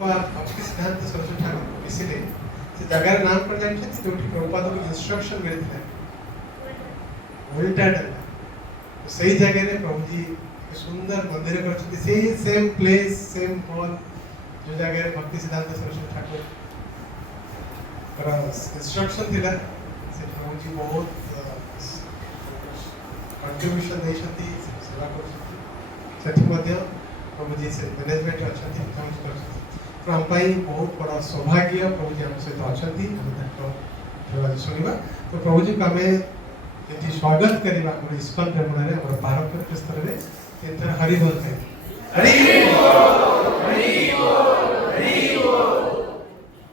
भक्ति सिद्धांत सरस्वती ठाकुर मिसिले से जगह नाम पर जानते जो प्रभुपाद को इंस्ट्रक्शन मिलते हैं उल्टा डला तो सही जगह रे प्रभु जी सुंदर मंदिर कर सेम प्लेस सेम हॉल जो जगह रे भक्ति सिद्धांत सरस्वती ठाकुर इंस्ट्रक्शन दिला से प्रभु जी बहुत कंट्रीब्यूशन दे छथि सेवा कर छथि सेठी मध्य प्रभु जी से मैनेजमेंट अछथि काम कर तो हम पाई बहुत बड़ा सौभाग्य प्रभु जी हम सहित अछथि हम तक सेवा सुनिबा तो प्रभु जी का हमें एटी स्वागत करिबा हम इस्कॉन प्रेमणा रे हमर पारंपरिक स्तर रे तीन हरि बोल हरि बोल हरि बोल हरि बोल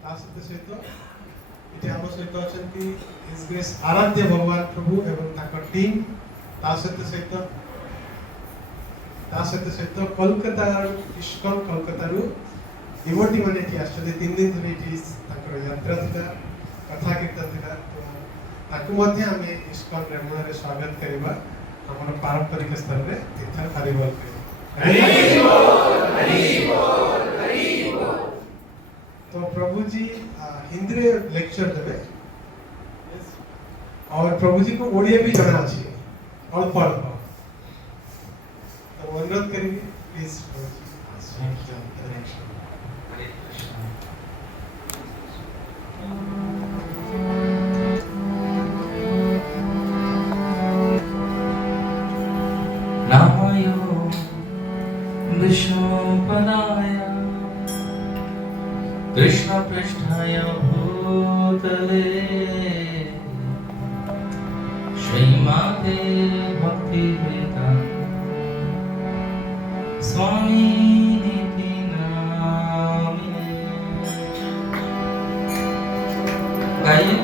तासते सहित एटी हम सहित अछथि हिज ग्रेस आराध्य भगवान प्रभु एवं ताकर टीम तासते सहित कोलकाता इस्कॉन कोलकाता रु डिवोटी माने एटी आछथि 3 दिन धरि एटी ताकर यात्रा थिला कथा कीर्तन थिला तो ताकु मध्ये हमें इस्कॉन प्रेमणा रे स्वागत करिबा हमर पारंपरिक स्तर रे तीर्थर हरि बोल हरि बोल हरि बोल हरि बोल तो प्रभु जी हिंदी रे लेक्चर देबे और प्रभु जी को ओडिया भी जाना अछि अल्प अल्प तो अनुरोध करेंगे प्लीज प्रभु जी हरे कृष्ण नामयो विष्णुपदाय कृष्ण पृष्ठाय भूतले श्रीमते भक्ति वेदांत स्वामी निति नामिने गाइए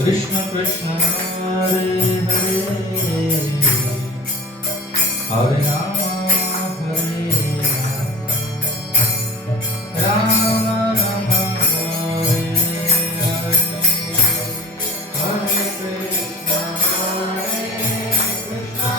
कृष्ण कृष्ण हरे हरे हरे राम राम राम हरे हरे हरे कृष्ण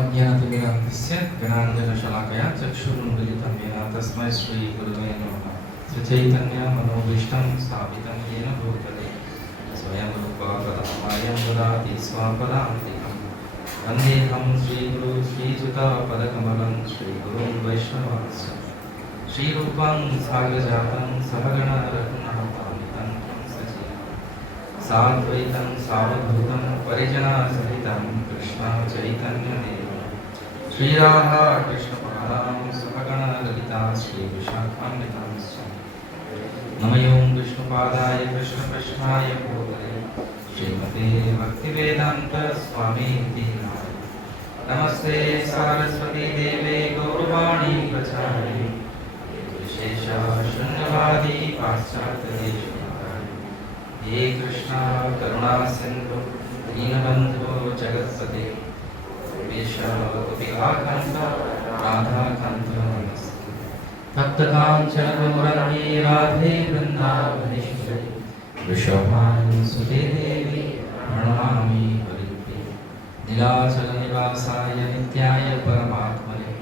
अज्ञानतिमिरान्धस्य ज्ञानाञ्जनशलाकया चक्षुरुन्मिलितं येन तस्मै श्रीगुरुवे नमः। श्रीचैतन्यमनोभीष्टं स्थापितं येन भूतले स्वयं रूपा कथमयं ददाति स्वपदान्तिकं। वन्देऽहं श्रीगुरु श्रीयुतापदकमलं श्रीगुरुं वैष्णवांश्च श्रीरूपं साग्रजातं सहगण रघुनाथान्वितं सजीवं साद्वैतं सावधूतं परिजनसहितं कृष्ण चैतन्यदेवं श्रीराधा कृष्णपादां सहगण ललिता श्रीविशाखान्वितांश्च नमयो विष्णुपादाय कृष्णपृष्ठाय भूतले श्रीमते भक्तिवेदान्त स्वामीति नामिने। नमस्ते सारस्वती देवे गौरवाणी प्रचारिणे विशेष शून्यवादी पाश्चात्यदेशकारिणे। हे कृष्णा करुणा सिन्धु दीनबन्धो जगत्पते गोपीकान्त राधाकान्त नमस्ते। तप्तकाञ्चन गौराङ्गी राधे वृन्दावनेश्वरी वृषभानुसुते देवी प्रणमामि हरिप्रिये। नीलाचलनिवासाय नित्याय परमात्मने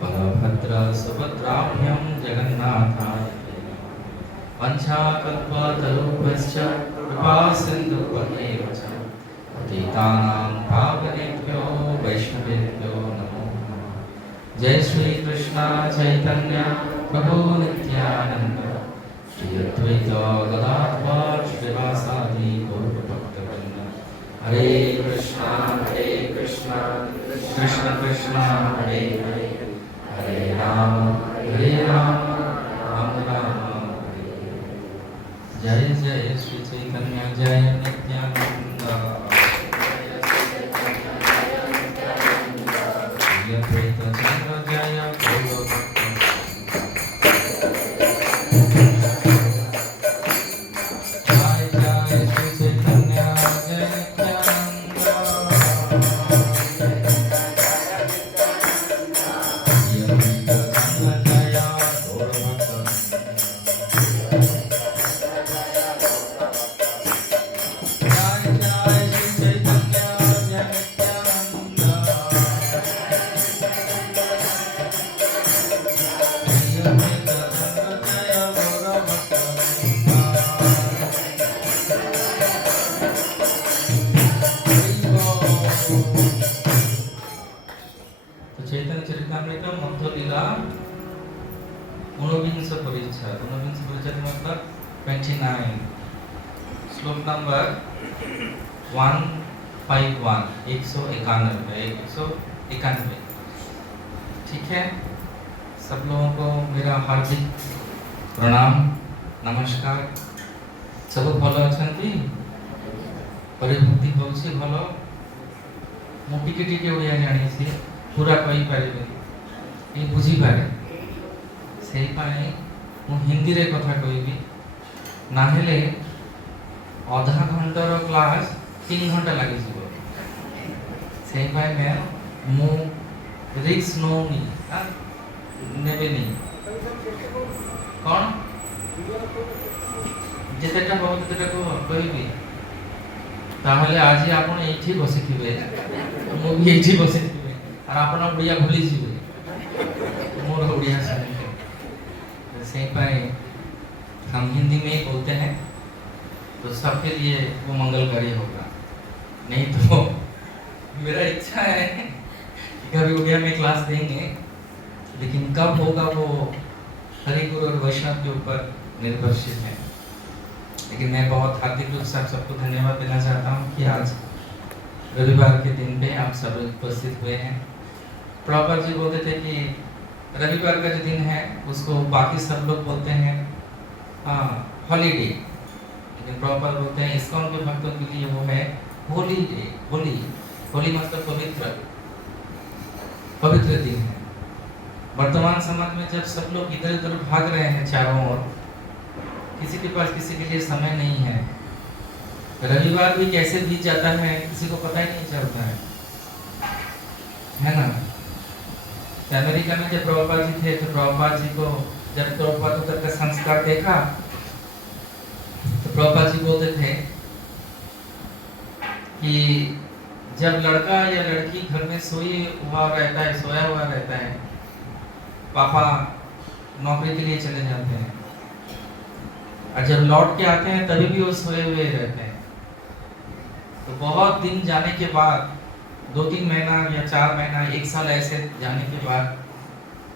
बलभद्र सुभद्राभ्यां जगन्नाथाय ते नमः। वञ्चाकल्पतरुभ्यश्च कृपासिन्धुभ्येव च पतितानां पावनेभ्यो वैष्णवेभ्यो नमो नमः। जय श्री कृष्ण चैतन्य प्रभु नित्यानंद श्री अद्वैत गदाधर श्रीवासादि गौरभक्तवृंद। हरे कृष्णा कृष्ण कृष्ण हरे हरे हरे राम राम राम हरे हरे। जय जय श्री चैतन्य जय नित्यानंद श्री अद्वैत चंद्र जय गौरभक्त। जय जय श्री चैतन्य जय नित्यानंद श्री अद्वैत चंद्र जय गौरभक्त। जय जय श्री चैतन्य जय नित्यानंद श्री अद्वैत चंद्र जय गौरभक्त। अच्छा, तो नवीन सुब्रचर्य मतलब 29। श्लोक नंबर 151, 191। ठीक है, सब लोगों को मेरा हार्दिक प्रणाम, नमस्कार। सब भल अछंती, परिभक्ति होउछि भल। मु टिके टिके ओडिया जानि छि, पूरा कहि पारिबे ए बुझी पारे, सेहि पाए मु हिंदी रे कथा कहिबी, ना हेले आधा घंटार क्लास 3 घंटा लागि जिवो। सेहि पाए मैं मु रिक्स नोनी नेबेनी कौन जेतेटा हो तेटा को कहिबी, ताहले आज आपण एठी बसिथिबे, मु भी एठी बसिथिबे, और आपण ओडिया भूली जिवे, मोर ओडिया सुने। सेहि पाए हम हिंदी में ही बोलते हैं, तो सबके लिए वो मंगलकारी होगा। नहीं तो मेरा इच्छा है कि कभी उड़िया में क्लास देंगे, लेकिन कब होगा वो हरि गुरु और वैष्णव के ऊपर निर्भरशील है। लेकिन मैं बहुत हार्दिक रूप से आप सबको धन्यवाद देना चाहता हूँ कि आज रविवार के दिन पे आप सब उपस्थित हुए हैं। प्रॉपर जी बोलते थे कि रविवार का जो दिन है उसको बाकी सब लोग बोलते हैं हॉलीडे, लेकिन प्रॉपर बोलते हैं इस्कॉन के भक्तों के लिए वो है होली डे। होली मतलब पवित्र दिन है। वर्तमान समाज में जब सब लोग इधर उधर भाग रहे हैं चारों ओर, किसी के पास किसी के लिए समय नहीं है, रविवार भी कैसे बीत जाता है किसी को पता ही नहीं चलता है ना। तो अमेरिका में जब प्रभुपाद जी थे, तो प्रभुपाद जी को जब प्रभुपाद उधर का संस्कार देखा, तो प्रभुपाद जी बोलते थे कि जब लड़का या लड़की घर में सोया हुआ रहता है, पापा नौकरी के लिए चले जाते हैं, और जब लौट के आते हैं तभी भी वो सोए हुए रहते हैं। तो बहुत दिन जाने के बाद, 2-3 महीना या 4 महीना, 1 साल ऐसे जाने के बाद,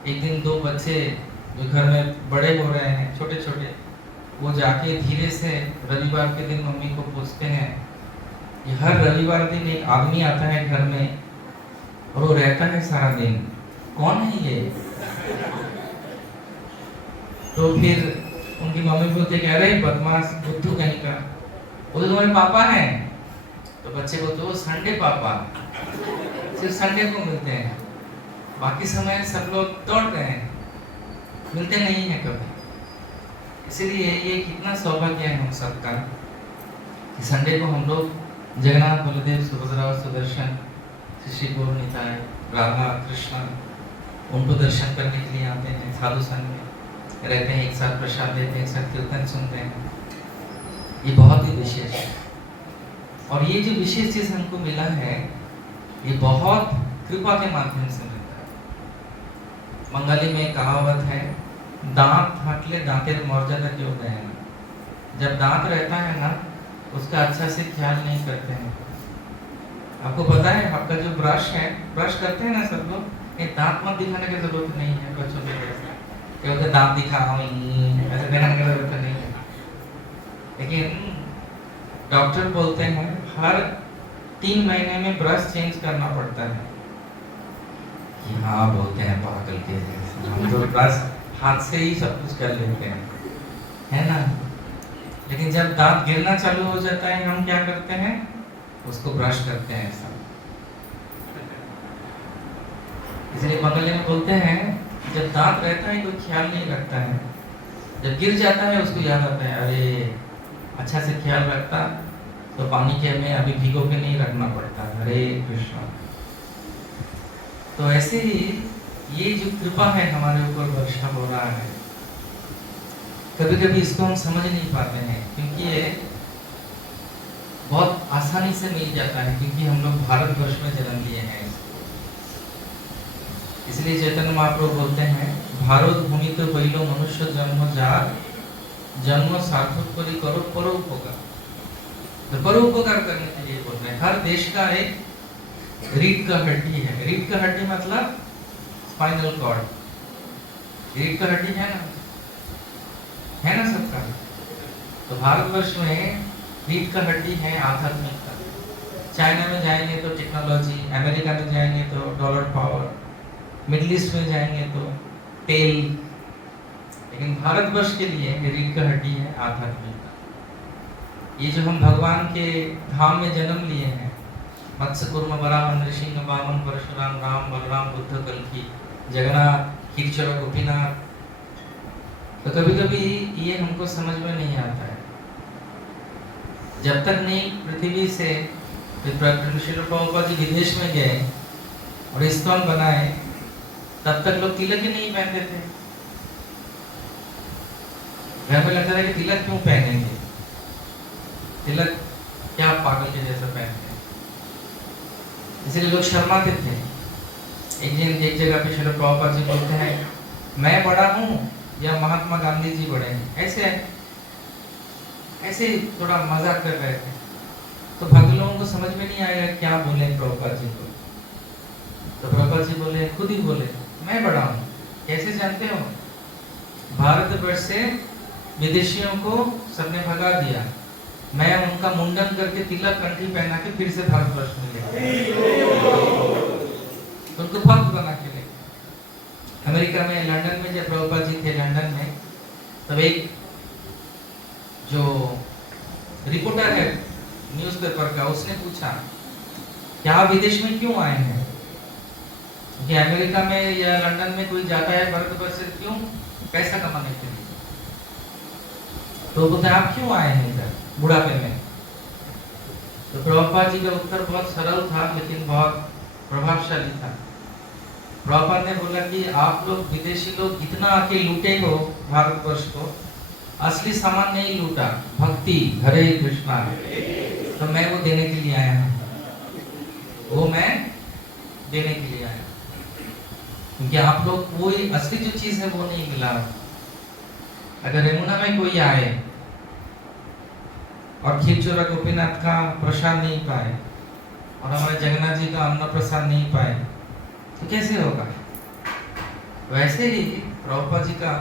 एक दिन 2 बच्चे जो घर में बड़े हो रहे हैं, छोटे छोटे, वो जाके धीरे से रविवार के दिन मम्मी को पूछते हैं कि हर रविवार दिन एक आदमी आता है घर में और वो रहता है सारा दिन, कौन है ये? तो फिर उनकी मम्मी बोलते कह रहे बदमाश बुद्धू कहीं का, वो तो तुम्हारे पापा हैं। तो बच्चे बोलते वो संडे पापा, सिर्फ संडे को मिलते हैं, बाकी समय सब लोग दौड़ रहे हैं, मिलते नहीं है कभी। इसलिए ये कितना सौभाग्य है हम सबका कि संडे को हम लोग जगन्नाथ, बलदेव, सुभद्रा और सुदर्शन, श्री गौर निताय, राधा, कृष्ण, उनको दर्शन करने के लिए आते हैं, साधु संग में रहते हैं, एक साथ प्रसाद लेते हैं, एक साथ कीर्तन सुनते हैं। ये बहुत ही विशेष है, और ये जो विशेष चीज हमको मिला है, ये बहुत कृपा के माध्यम से मिलता है। बंगाली में एक कहावत है, दांत थाकले दांतेर मर्यादा क्यों गए ना। जब दांत रहता है ना, उसका अच्छा से ख्याल नहीं करते हैं। आपको पता है, आपका जो ब्रश है, ब्रश करते हैं ना सब लोग, ये दांत मत दिखाने की जरूरत नहीं है बच्चों के लिए, क्योंकि दांत दिखाओ ऐसे दिखाने की जरूरत नहीं है। लेकिन डॉक्टर बोलते हैं हर 3 महीने में ब्रश चेंज करना पड़ता है। कि हाँ बोलते हैं पागल के जैसे, हम तो ब्रश हाथ से ही सब कुछ कर लेते हैं, है ना। लेकिन जब दांत गिरना चालू हो जाता है, हम क्या करते हैं, उसको ब्रश करते हैं सब। इसलिए बंगाली में बोलते हैं जब दांत रहता है कोई ख्याल नहीं रखता है, जब गिर जाता है उसको याद आता है, अरे अच्छा से ख्याल रखता तो पानी के में अभी भिगो के नहीं रखना पड़ता। हरे कृष्ण। तो ऐसे ही ये जो कृपा है हमारे ऊपर वर्षा हो रहा है, कभी कभी इसको हम समझ नहीं पाते हैं, क्योंकि ये बहुत आसानी से मिल जाता है, क्योंकि हम लोग भारतवर्ष में जन्म लिए हैं। इसलिए चैतन्य महाप्रभु बोलते हैं, भारत भूमि तो पहिलो मनुष्य जन्म जात, जन्म सार्थक करी करो परोपकार। तो परोपकार करने के लिए बोलते हैं। हर देश का एक रीढ़ का हड्डी है। रीढ़ का हड्डी मतलब स्पाइनल कॉर्ड, रीढ़ का हड्डी है ना, है ना सबका। तो भारतवर्ष में रीढ़ का हड्डी है आध्यात्मिकता। चाइना में जाएंगे तो टेक्नोलॉजी, अमेरिका में जाएंगे तो डॉलर पावर, मिडिल ईस्ट में जाएंगे तो तेल, लेकिन भारतवर्ष के लिए रीढ़ का हड्डी है आध्यात्मिकता। ये जो हम भगवान के धाम में जन्म लिए हैं, मत्स्य कूर्म वराह नृसिंह वामन परशुराम राम बलराम बुद्ध कल्कि जगन्नाथ खीरचोरा गोपीनाथ, तो कभी कभी ये हमको समझ में नहीं आता है। जब तक नहीं पृथ्वी से श्रील प्रभुपाद जी विदेश में गए और इस्कॉन बनाए, तब तक लोग तिलक ही नहीं पहनते थे। घर में लगता था कि तिलक क्यों पहनेंगे, तिलक क्या पागल के जैसा पहनते हैं, इसलिए लोग शर्माते थे। एक जगह पे श्रील प्रभुपाद जी बोलते हैं, मैं बड़ा हूँ या महात्मा गांधी जी बड़े हैं, ऐसे थोड़ा मजाक कर रहे थे। तो बाकी लोगों को समझ में नहीं आएगा क्या बोले प्रभुपाद जी को। तो प्रभुपाद जी बोले, खुद ही बोले, मैं बड़ा हूँ। कैसे जानते हो? भारतवर्ष से विदेशियों को सबने भगा दिया, मैं उनका मुंडन करके तिलक कंठी पहना के फिर से भारतवर्ष में ले उनको भक्त बना के ले। अमेरिका में, लंदन में जब प्रभुपाद जी थे लंदन में, तब एक जो रिपोर्टर है न्यूज़पेपर का, उसने पूछा कि आप विदेश में क्यों आए हैं? कि अमेरिका में या लंदन में कोई जाता है भारतवर्ष से क्यों? पैसा कमाने के लिए। तो बोलते आप क्यों आए हैं इधर बुढ़ापे में? तो प्रभुपाद जी का उत्तर बहुत सरल था लेकिन बहुत प्रभावशाली था। प्रभुपाद ने बोला कि आप लोग विदेशी लोग इतना आके लूटे हो भारतवर्ष को, असली सामान नहीं लूटा, भक्ति, हरे कृष्णा, तो मैं वो देने के लिए आया हूँ, वो मैं देने के लिए आया, क्योंकि आप लोग कोई असली जो चीज है वो नहीं मिला। अगर यमुना में कोई आए और खीरचोरा गोपीनाथ का प्रसाद नहीं पाए और हमारे जगन्नाथ जी का अन्न प्रसाद नहीं पाए तो कैसे होगा? वैसे ही प्रभुपाद जी का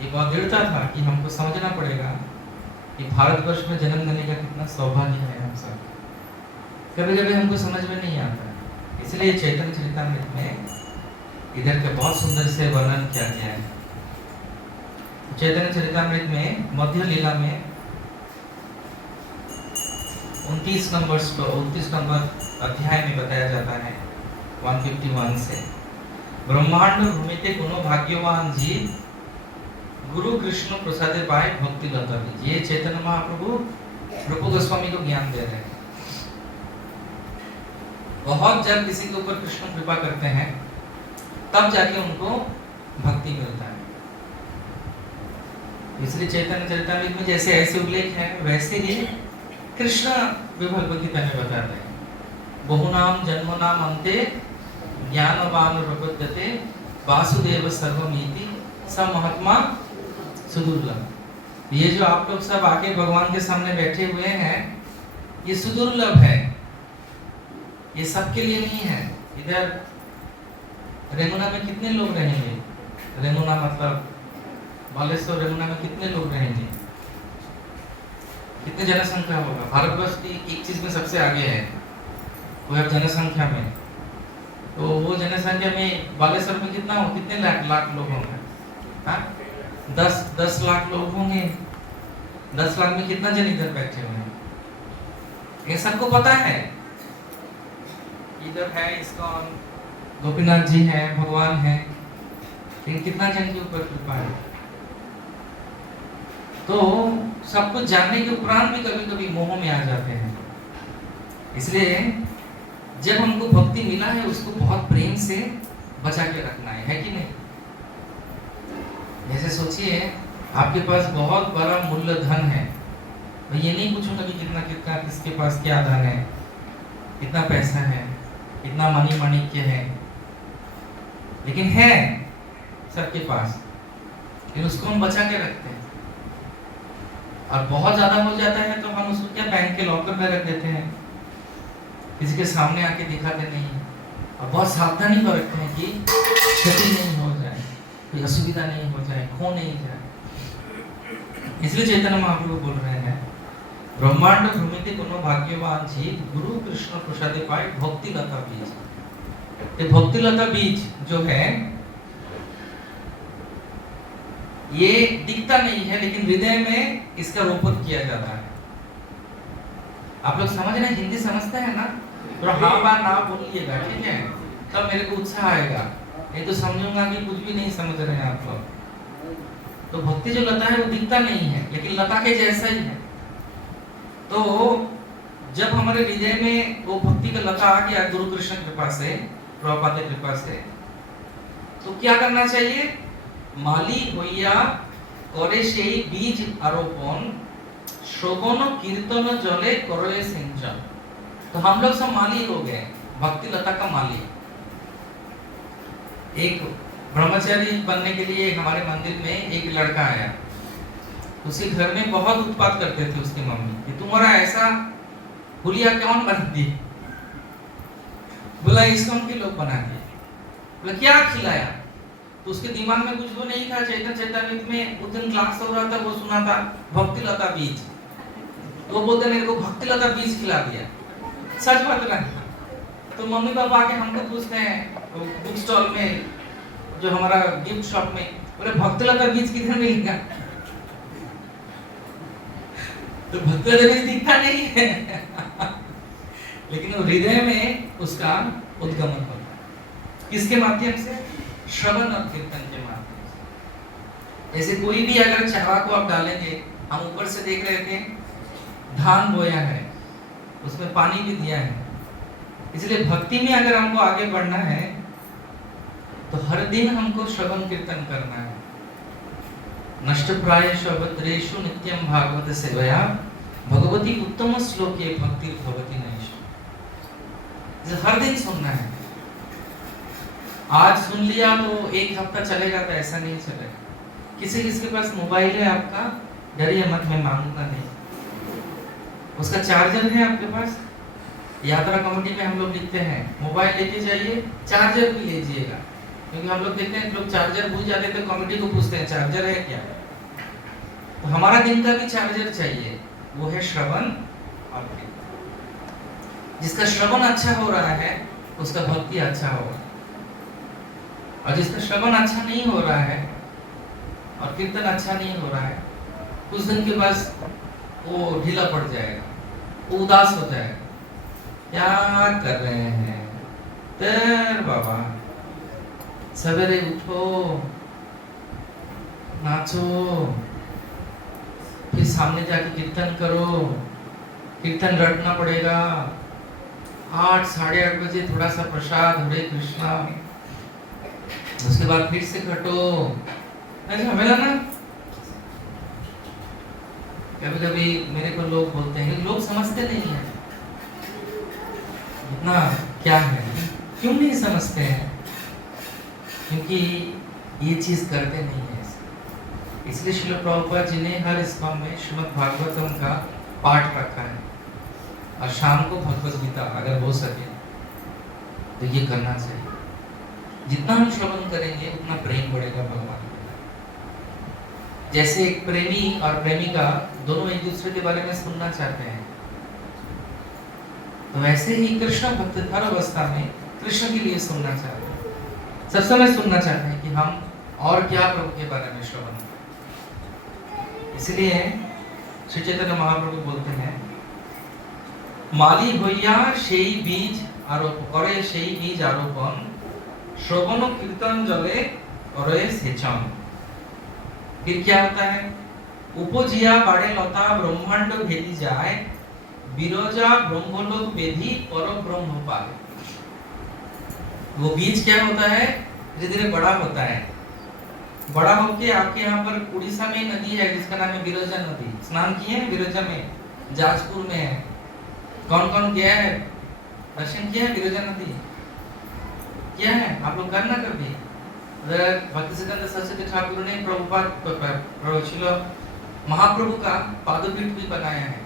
ये बहुत दृढ़ता था कि हमको समझना पड़ेगा कि भारतवर्ष में जन्म लेने का कितना सौभाग्य है हम सब। कभी कभी हमको समझ में नहीं आता, इसलिए चैतन्य चरितामृत में इधर का बहुत सुंदर से वर्णन किया गया है। चैतन्य चरितामृत में मध्य लीला में 29 नंबर अध्याय में बताया जाता है 151 से, ब्रह्मांड भूमिते कोनो भाग्यवान जी गुरु कृष्ण प्रसादे पाए भक्ति लता। ये चैतन्य महाप्रभु रूप गोस्वामी को ज्ञान दे रहे हैं। बहुत जब किसी के ऊपर कृष्ण कृपा करते हैं तब जाके उनको भक्ति मिलता है। इसलिए चैतन्य चरितामृत में जैसे ऐसे उल्लेख है वैसे ही कृष्ण भी भगवद गीता में बताते हैं, बहुनाम जन्मनाम अन्ते ज्ञानवान प्रपद्यते वासुदेव सर्वमिति स महात्मा सुदुर्लभ। ये जो आप लोग सब आके भगवान के सामने बैठे हुए हैं ये सुदुर्लभ है, ये सबके लिए नहीं है। इधर रेमुना में कितने लोग रहेंगे? रेमुना मतलब बालेश्वर, रेमुना में कितने लोग रहेंगे? कितने जनसंख्या होगा? भारतवर्ष की एक चीज में सबसे आगे है वो है जनसंख्या में। तो वो जनसंख्या में बालेश्वर में कितना हो, कितने लाख लोग होंगे? 10 लाख लोग होंगे। 10 लाख में कितना जन इधर बैठे हुए हैं? ये सबको पता है। इधर है इस्कॉन, गोपीनाथ जी हैं, भगवान हैं, लेकिन कितना जन के ऊपर कृपा है? तो सब कुछ जानने के उपरांत भी कभी कभी मोह में आ जाते हैं। इसलिए जब हमको भक्ति मिला है उसको बहुत प्रेम से बचा के रखना है कि नहीं? जैसे सोचिए आपके पास बहुत बड़ा मूल्य धन है, तो ये नहीं पूछूंगा कि कितना कितना किसके पास क्या धन है, कितना पैसा है, कितना मनी माणिक्य है, लेकिन है सबके पास, लेकिन उसको हम बचा के रखते हैं। और बहुत ज्यादा हो जाता है तो हम उसको क्या बैंक के लॉकर में रख देते हैं, किसी के सामने आके दिखाते नहीं है, और बहुत सावधानी बरतते हैं कि क्षति नहीं हो जाए, कोई असुविधा नहीं हो जाए, खो नहीं जाए। इसलिए चैतन्य महाप्रभु बोल रहे हैं, ब्रह्मांड भ्रमित कोनो भाग्यवान जीव गुरु कृष्ण प्रसादे पाए भक्ति लता बीज। ये भक्ति लता बीज जो है ये दिखता नहीं है, लेकिन हृदय में इसका रोपण किया जाता है। आप लोग समझ रहे हैं, हिंदी समझते हैं ना? तो हाँ बा ना बोलिएगा, ठीक है? तब मेरे को उत्साह आएगा, नहीं तो समझूंगा कि कुछ भी नहीं समझ रहे हैं आप लोग। तो भक्ति जो लता है वो दिखता नहीं है, लेकिन लता के जैसा ही है। तो जब हमारे हृदय में वो भक्ति का लता आ गया गुरु कृष्ण कृपा से, प्रभुपाद की कृपा से, तो क्या करना चाहिए? माली होइया करे সেই বীজ আরোপণ, শ্রবণ कीर्तन जले करे सिंचन। तो हम लोग सब माली हो गए, भक्ति लता का माली। एक ब्रह्मचारी बनने के लिए हमारे मंदिर में एक लड़का आया। उसके घर में बहुत उत्पात करते थे उसकी मम्मी कि तुम्हारा ऐसा हुलिया कौन बना दी? बोला इसको उनके लोग बना दिए। बोला क्या खिलाया? तो उसके दिमाग में कुछ तो नहीं था। चैतन्य चैतन्य में उस दिन क्लास हो रहा था, वो सुना था भक्ति लता बीज, तो वो बोलते मेरे को भक्ति लता बीज खिला दिया। सच बात ना। तो मम्मी पापा आके हमको पूछते हैं बुक स्टॉल में, जो हमारा गिफ्ट शॉप में, बोले भक्ति लता बीज किधर मिलेगा? तो भक्ति लता बीज दिखता नहीं है लेकिन हृदय में उसका उद्गमन होता है। किसके माध्यम से? श्रवण और कीर्तन के माध्यम से। जैसे कोई भी अगर चारा को आप डालेंगे, हम ऊपर से देख रहे थे धान बोया है, उसमें पानी भी दिया है। इसलिए भक्ति में अगर हमको आगे बढ़ना है तो हर दिन हमको श्रवण कीर्तन करना है। नष्ट प्रायेषु अभद्रेषु नित्यं भागवत सेवया भगवती उत्तम श्लोके भक्ति भवति नैष। हर दिन सुनना है। आज सुन लिया तो एक हफ्ता चलेगा, तो ऐसा नहीं चलेगा। किसी किसके पास मोबाइल है आपका, डरिए मत, मैं मांगूंगा नहीं। उसका चार्जर है आपके पास? यात्रा कमेटी में हम लोग लिखते हैं मोबाइल लेके जाइए, चार्जर भी लीजिएगा, क्योंकि हम लोग देखते हैं लोग चार्जर भूल जाते हैं तो कमेटी को पूछते हैं चार्जर है क्या? तो हमारा दिन का भी चार्जर चाहिए, वो है श्रवण और कीर्तन। जिसका श्रवण अच्छा हो रहा है उसका भक्ति अच्छा होगा, और जिसका श्रवण अच्छा नहीं हो रहा है और कीर्तन अच्छा नहीं हो रहा है, कुछ दिन के बाद वो ढीला पड़ जाएगा, वो उदास हो जाएगा। क्या कर रहे हैं तर बाबा, सवेरे उठो, नाचो, फिर सामने जाके कीर्तन करो, कीर्तन रटना पड़ेगा। 8 साढ़े 8 बजे थोड़ा सा प्रसाद, हरे कृष्णा, उसके बाद फिर से घटो। झमेला ना। कभी कभी मेरे को लोग बोलते हैं, लोग समझते नहीं है इतना क्या है। क्यों नहीं समझते हैं? क्योंकि ये चीज करते नहीं है। इसलिए श्रील प्रभुपाद जी ने हर इस्कॉन में श्रीमद् भागवतम का पाठ रखा है, और शाम को भगवद गीता अगर हो सके तो ये करना चाहिए। जितना हम श्रवण करेंगे उतना प्रेम बढ़ेगा भगवान। जैसे एक प्रेमी और प्रेमिका दोनों एक दूसरे के बारे में सुनना चाहते हैं, तो वैसे ही कृष्ण भक्त हर अवस्था में कृष्ण के लिए सुनना चाहते हैं। सब समय सुनना चाहते हैं कि हम और क्या प्रभु के बारे में श्रवण करें। इसलिए श्री चैतन्य महाप्रभु बोलते हैं, माली होइया সেই বীজ আরোপ করে, সেই বীজ আরোপণ, শ্রবণ कीर्तन जले करे सेचन। फिर क्या होता है? उपजिया बाड़े लता ब्रह्मांड भेदी जाए, बिरजा ब्रह्मलोक वेदी पर ब्रह्म पाए। वो बीज क्या होता है? धीरे धीरे बड़ा होता है। बड़ा होके आपके यहाँ पर उड़ीसा में नदी है जिसका नाम है बिरजा नदी। स्नान किए हैं बिरजा में? जाजपुर में है। कौन कौन गया है, दर्शन किया है बिरजा नदी? क्या है? आप लोग करना कभी। भक्ति सिद्धांत सरस्वती ठाकुर ने प्रभुपाद महाप्रभु का पादपीठ भी बनाया है।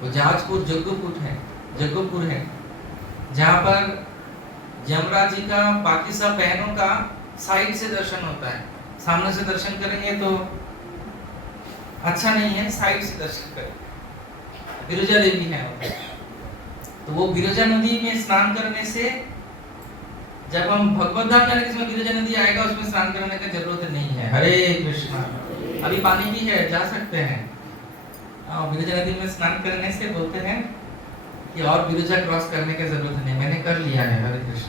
वो जाजपुर जग्गोपुर है, जहाँ पर यमराज जी का बाकी सब बहनों का साइड से दर्शन होता है। सामने से दर्शन करेंगे तो अच्छा नहीं है, साइड से दर्शन करें। विरजा देवी है वहाँ। तो वो विरजा नदी में स्नान करने से, जब हम भगवत धाम जाने के समय विरजा नदी आएगा, उसमें स्नान करने की जरूरत नहीं है। हरे कृष्णा। अभी पानी भी है, जा सकते हैं। विरजा नदी में स्नान करने से बोलते हैं कि और विरजा क्रॉस करने की जरूरत नहीं, मैंने कर लिया है। हरे कृष्ण।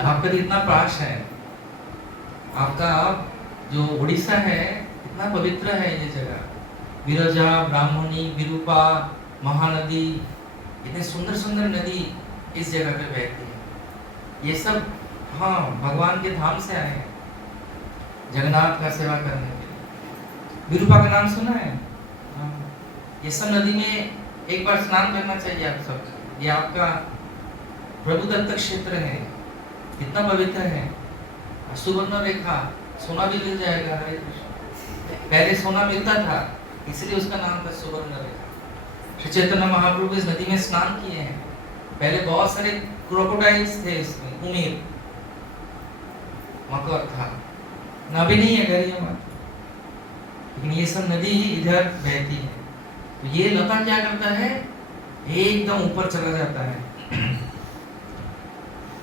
आपका इतना पास है, आपका जो उड़ीसा है इतना पवित्र है ये जगह। विरजा, ब्राह्मणी, विरूपा, महानदी, इतने सुंदर सुंदर नदी इस जगह पे बहती है। ये सब हाँ भगवान के धाम से आए हैं, जगन्नाथ का सेवा करने के लिए। विरूपा का नाम सुना है? हाँ। ये सब नदी में एक बार स्नान करना चाहिए आप सब। ये आपका प्रभु दत्त क्षेत्र है, कितना पवित्र है। सुवर्ण रेखा, सोना भी मिल जाएगा। हरे कृष्ण। पहले सोना मिलता था, इसलिए उसका नाम था सुवर्ण रेखा। श्री चैतन्य महाप्रभु इस नदी में स्नान किए हैं। पहले बहुत सारे क्रोकोडाइल्स थे इसमें, कुमीर, मकर था, अभी नहीं है गरिया मत, लेकिन ये सब नदी इधर बहती है। तो ये लता क्या करता है, एकदम ऊपर चला जाता है।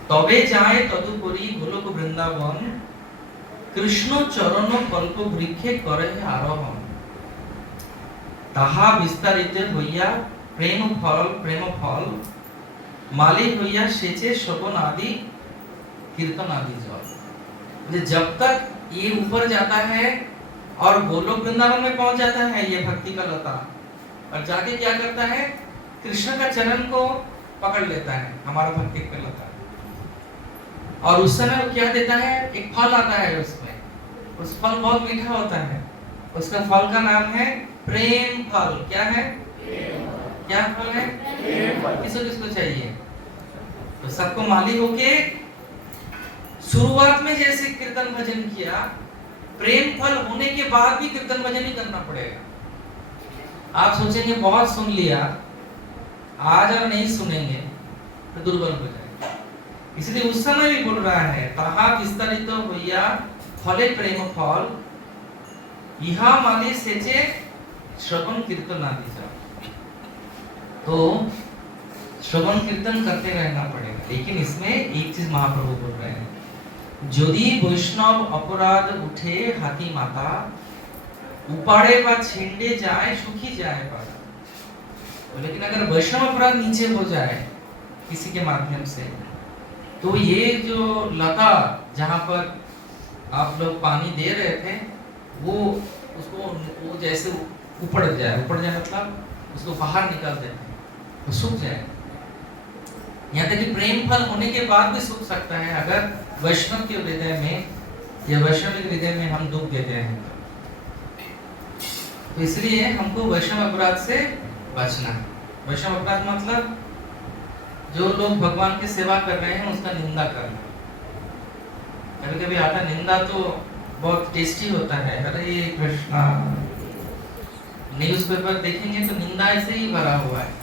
तबे जाए तदुपरि गोलोक वृंदावन, कृष्ण चरण कल्प वृक्षे करे आरोहण। ताहा विस्तारित হইয়া प्रेम फल माली হইয়া सेचे शोभन आदि कीर्तन आदि जल। जब तक ये ऊपर जाता है और गोलोक वृंदावन में पहुंच जाता है ये भक्ति का लता, और जाके क्या करता है, कृष्ण का चरण को पकड़ लेता है, हमारा भक्ति का लता। और उस समय वो क्या देता है, एक फल आता है उसमें, उस फल बहुत मीठा होता है। उसका फल का नाम है प्रेम फल। क्या है? क्या फल है? किसको किसको चाहिए? तो सबको माली होके शुरुआत में जैसे कीर्तन भजन किया, प्रेम फल होने के बाद भी कीर्तन भजन ही करना पड़ेगा। आप सोचेंगे बहुत सुन लिया, आज और नहीं सुनेंगे तो दुर्बल हो जाएगा। इसलिए उस समय भी बोल रहा है, ताहा विस्तारित होइया फले प्रेम फल, इहा माली सेचे श्रवण कीर्तन आदि जा। तो श्रवण कीर्तन करते रहना पड़ेगा। लेकिन इसमें एक चीज महाप्रभु बोल रहे हैं, यदि वैष्णव अपराध उठे हाथी माता, उपाड़े व छेंडे जाए सुखी जाए पारा। तो लेकिन अगर वैष्णव अपराध नीचे हो जाए किसी के माध्यम से, तो ये जो लता जहां पर आप लोग पानी दे रहे थे, वो जैसे ऊपर जाए मतलब उसको बाहर निकाल देते हैं, वो सूख जाए। यहाँ तक कि प्रेम फल होने के बाद भी सूख सकता है अगर वैष्णव के हृदय में या वैष्णव के हृदय में हम दुख देते हैं। तो इसलिए हमको वैष्णव अपराध से बचना है। वैष्णव अपराध मतलब जो लोग भगवान की सेवा कर रहे हैं उसका निंदा करना। कभी कभी आता निंदा तो बहुत टेस्टी होता है, हरे कृष्णा। न्यूज़पेपर देखेंगे तो निंदा ऐसे ही भरा हुआ है।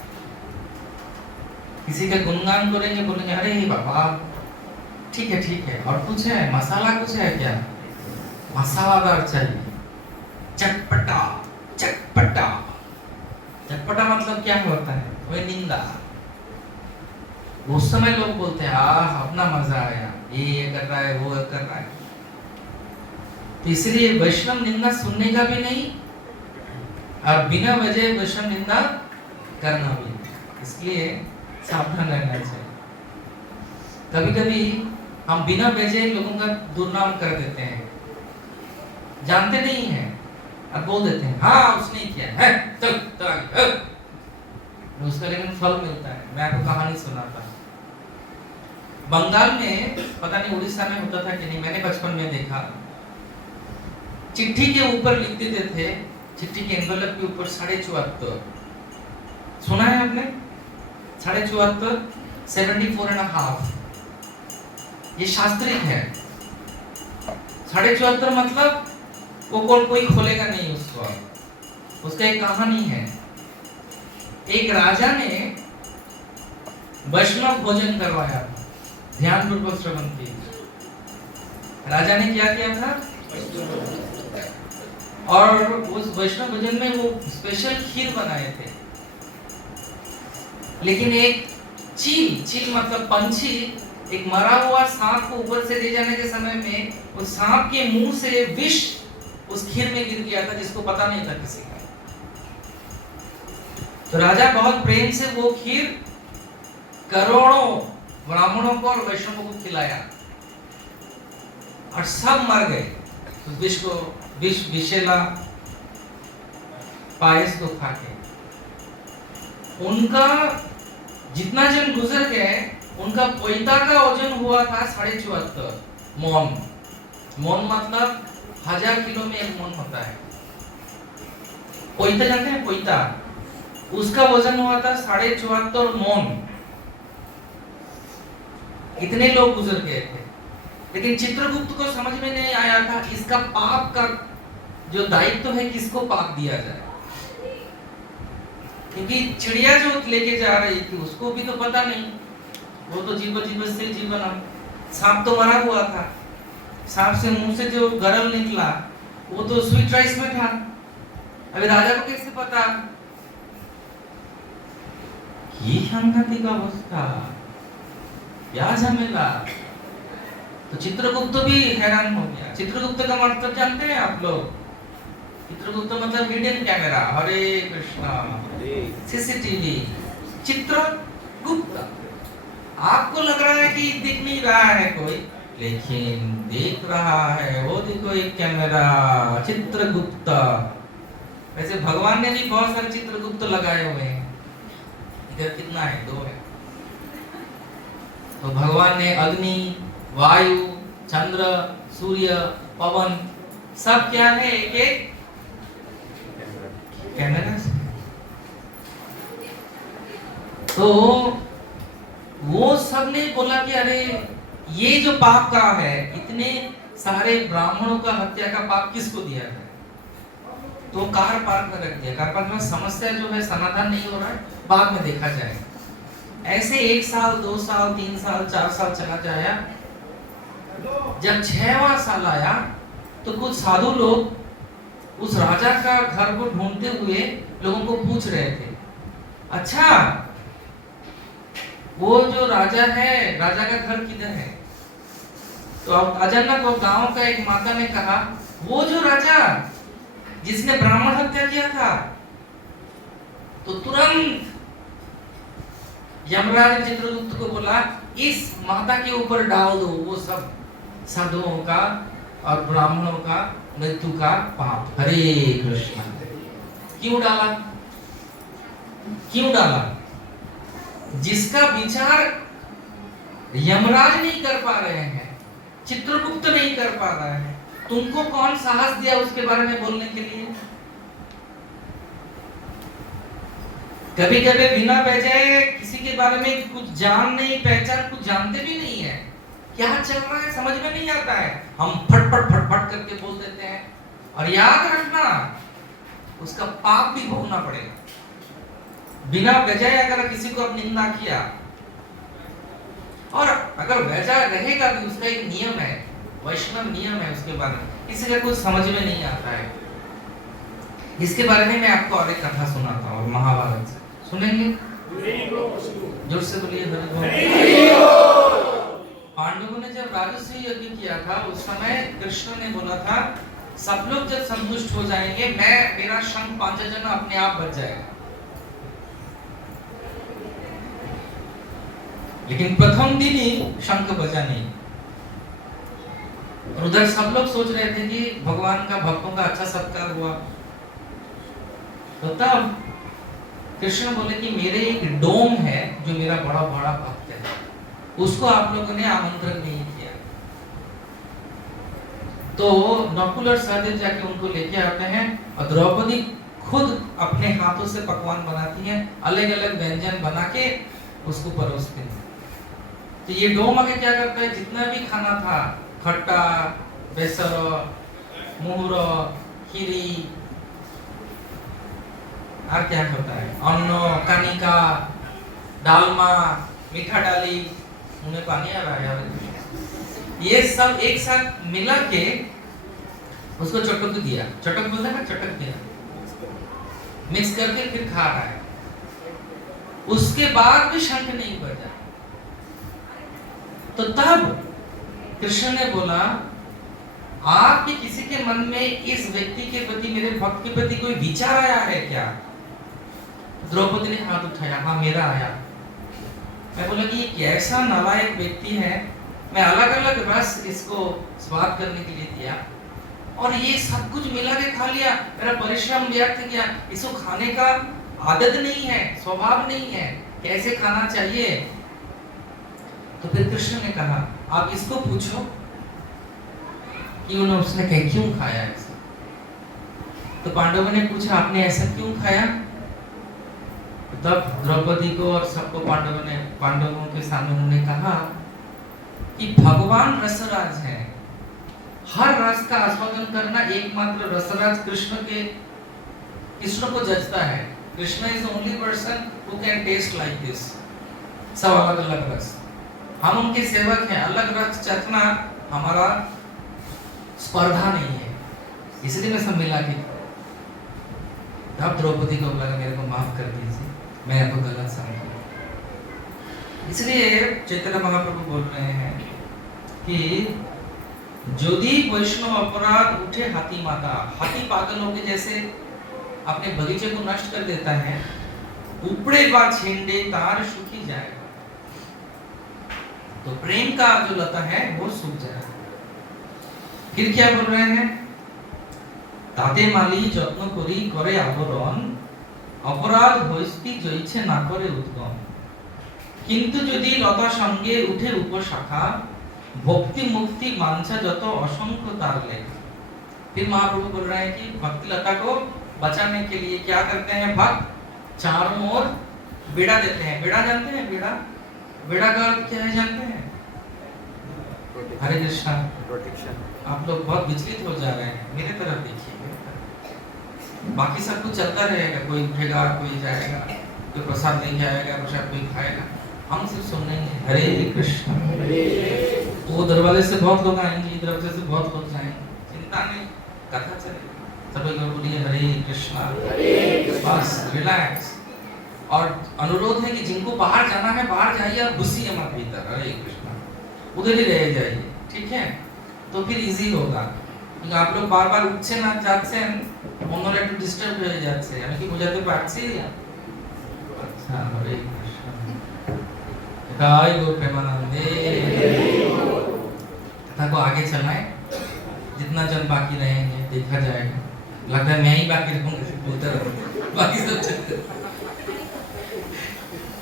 किसी का गुणगान करेंगे, बोलेंगे अरे बाबा ठीक है, और कुछ है, मसाला कुछ है क्या? मसालादार चाहिए, चटपटा। चटपटा मतलब क्या होता है? वह निंदा। उस समय लोग बोलते हैं अपना मजा आया, ये कर रहा है, वो कर रहा है। तो इसलिए वैष्णव निंदा सुनने का भी नहीं, और बिना वजह वैष्णव निंदा करना भी नहीं। इसलिए सावधान रहना चाहिए। कभी कभी हम बिना वजह लोगों का दुर्नाम कर देते हैं, जानते नहीं हैं, अब बोल देते हैं हाँ उसने किया है, चल उसका लेकिन फल मिलता है। मैं आपको कहानी सुनाता हूँ। बंगाल में, पता नहीं उड़ीसा में होता था कि नहीं, मैंने बचपन में देखा, चिट्ठी के ऊपर लिख देते थे, चिट्ठी के एनवेलप के ऊपर 74.5। सुना है आपने? 74.5, 74.5। ये शास्त्रिक है। 74.5 मतलब वो कोई खोलेगा नहीं उसको। उसका एक कहानी है। एक राजा ने वैष्णव भोजन करवाया, ध्यान पूर्वक श्रवण कीजिए। राजा ने क्या किया था? और उस वैष्णव भोजन में वो स्पेशल खीर बनाए थे। लेकिन एक चील मतलब पंछी एक मरा हुआ सांप को ऊपर से ले जाने के समय में उस सांप के मुंह से विष उस खीर में गिर गया था, जिसको पता नहीं था किसी का। तो राजा बहुत प्रेम से वो खीर करोड़ों ब्राह्मणों को और वैष्णवों को खिलाया और सब मर गए। तो विषेला पायस को खा के उनका जितना जन गुजर गए, उनका पोइता का वजन हुआ था 74.5 मौन। मौन मतलब 1000 किलो में 1 मौन होता है। पोइता जानते हैं? पोइता, उसका वजन हुआ था 74.5 मौन। इतने लोग गुजर गए थे। लेकिन चित्रगुप्त को समझ में नहीं आया था इसका पाप का जो दायित्व है किसको पाप दिया जाए, क्योंकि चिड़िया जो लेके जा रही थी उसको भी तो पता नहीं, वो तो जीवन। सांप तो मरा हुआ था, सांप से मुंह से जो गरल निकला वो तो स्वीट राइस में था। अभी राजा को कैसे पता? ये सांघातिक अवस्था, क्या झमेला। तो चित्रगुप्त भी हैरान हो गया। चित्रगुप्त का मतलब जानते हैं आप लोग? चित्रगुप्त मतलब हिडन कैमरा। हरे कृष्णा, सीसीटीवी। चित्रगुप्त, आपको लग रहा है कि दिख नहीं रहा है कोई, लेकिन देख रहा है। वो देखो एक कैमरा, चित्रगुप्त। वैसे भगवान ने भी बहुत सारे चित्रगुप्त लगाए हुए हैं। इधर कितना है? 2 है। तो भगवान ने अग्नि, वायु, चंद्र, सूर्य, पवन सब क्या है? एक कैमरा। तो वो सब ने बोला कि अरे ये जो पाप का है, इतने सारे ब्राह्मणों का हत्या का पाप किसको दिया है? तो कार पार्क में रख दिया। कार पार्क में समस्या जो है समाधान नहीं हो रहा है, बाद में देखा जाएगा। ऐसे 1 साल, 2 साल, 3 साल, 4 साल चला जाया। जब 6वां साल आया तो कुछ साधु लोग उस राजा का घर को ढूंढते हुए लोगों को पूछ रहे थे, अच्छा वो जो राजा है, राजा का घर किधर है? तो अब अचानक वो गांव का एक माता ने कहा, वो जो राजा जिसने ब्राह्मण हत्या किया था। तो तुरंत यमराज चित्रगुप्त को बोला, इस माता के ऊपर डाल दो वो सब साधुओं का और ब्राह्मणों का मृत्यु का पाप। हरे कृष्ण। क्यों डाला? क्यों डाला? जिसका विचार यमराज नहीं कर पा रहे हैं, चित्रगुप्त नहीं कर पा रहा है, तुमको कौन साहस दिया उसके बारे में बोलने के लिए? कभी कभी बिना वजह किसी के बारे में कुछ जान नहीं, पहचान, कुछ जानते भी नहीं है, क्या चल रहा है समझ में नहीं आता है, हम फटफट करके बोल देते हैं। और याद रखना, उसका पाप भी भोगना पड़ेगा। बिना वजह अगर किसी को अब निंदा किया, और अगर वजह रहेगा भी, उसका एक नियम है, वैष्णव नियम है उसके बारे में, किसी का कुछ समझ में नहीं आता है। इसके बारे में मैं आपको और एक कथा सुनाता हूँ महाभारत से, सुनेंगे? जोर से बोलिए हरि बोल। पांडवों ने जब राजसूय यज्ञ किया था, उस समय कृष्ण ने बोला था, सब लोग जब संतुष्ट हो जाएंगे, मेरा शंख पांचजन्य अपने आप बच जाएगा। लेकिन प्रथम दिन ही शंख बजा नहीं। और उधर सब लोग सोच रहे थे कि भगवान का भक्तों का अच्छा सत्कार हुआ। तो तब कृष्ण बोले कि मेरे एक डोम है जो मेरा बड़ा भक्त है, उसको आप लोगों ने आमंत्रण नहीं किया। तो नकुल और सहदेव जाके उनको लेके आते हैं, और द्रौपदी खुद अपने हाथों से पकवान बनाती हैं, अलग अलग व्यंजन बना के उसको परोसते हैं। तो ये डोम आगे क्या करता है, जितना भी खाना था, खट्टा, बेसर, मुहर, खीरी, और क्या होता है, अन्न, कनिका, डालमा, मीठा डाली, मुंह में पानी आ रहा है, ये सब एक साथ मिला के उसको चटक दिया, चटक बोलते हैं ना, चटक दिया, मिक्स करके फिर खा रहा है। उसके बाद भी शंख नहीं बजा। तो तब कृष्ण ने बोला, आपके किसी के मन में इस व्यक्ति के प्रति, मेरे भक्त के प्रति कोई विचार आया है क्या? द्रौपदी ने हाथ उठाया, हाँ मेरा आया। मैं बोला कि ये कैसा नालायक व्यक्ति है, मैं अलग अलग रस इसको स्वाद करने के लिए दिया और ये सब कुछ मिला के खा लिया, मेरा परिश्रम व्यर्थ किया, इसको खाने का आदत नहीं है, स्वभाव नहीं है, कैसे खाना चाहिए? तो फिर कृष्ण ने कहा, आप इसको पूछो कि उसने क्यों खाया ऐसा। तो पांडवों ने पूछा, आपने ऐसा क्यों खाया? तब द्रौपदी को और सबको पांडवों के सामने उन्होंने कहा कि भगवान रसराज है, हर रस का आस्वादन करना एकमात्र रसराज कृष्ण को जचता है। Krishna is only person who can taste like this. सब अलग अलग रस, हम उनके सेवक हैं, अलग रस चखना हमारा स्पर्धा नहीं है, इसलिए मैं सब मिला के। तब द्रौपदी को लगा, मेरे को माफ कर दीजिए, मैं आपको गलत समझा। इसलिए चैतन्य महाप्रभु बोल रहे हैं कि यदि वैष्णव अपराध उठे हाथी माता, हाथी पागल होके जैसे अपने बगीचे को नष्ट कर देता है, उपड़े बा छेंडे तार सूखी जाएगा। तो प्रेम का जो लता है वो सूख जाएगा। फिर क्या बोल रहे हैं? ताते माली যত্ন করি করে আবরণ, অপরাধ হইস্তি জইছে না করে উদ্গম। কিন্তু যদি লতা সঙ্গে উঠে উপশাখা, भक्ति मुक्ति मांझा जतो असंख्य तार लेखा। फिर महाप्रभु बोल रहे हैं कि भक्ति लता को बचाने के लिए क्या करते हैं भक्त? चारों ओर बेड़ा देते हैं। बेड़ा जानते हैं? बेड़ा का अर्थ क्या है जानते हैं? हरे कृष्णा, प्रोटेक्शन। आप लोग बहुत विचलित हो जा रहे हैं, मेरे तरफ देखिए। बाकी सब कुछ चलता रहेगा, कोई उठेगा, कोई जाएगा, कोई प्रसाद लेके आएगा, प्रसाद कोई खाएगा, हम सिर्फ सुनेंगे हरे कृष्ण। वो दरवाजे से बहुत लोग आएंगे, दरवाजे से बहुत लोग जाएंगे, चिंता नहीं, कथा चलेगी। सब लोग बोलिए हरे कृष्णा, बस रिलैक्स। और अनुरोध है कि जिनको बाहर जाना है बाहर जाइए, और घुसिए मत भीतर, हरे कृष्णा, उधर ही रह जाइए, ठीक है? तो फिर इजी होगा। কিন্তু आप लोग बार-बार উঠছেন আর যাচ্ছেন, অন্যরা একটু ডিস্টার্ব হয়ে যাচ্ছে। আমি কি বোঝাতে পারছি? আচ্ছা, হরে কৃষ্ণ। जय गो प्रेमानंदे। कथा को आगे चलाएं, जितना जन बाकी रहेंगे देखा जाएगा। लगता है मैं ही बाकी रहूंगा, बोलते रहो, बाकी सब चलते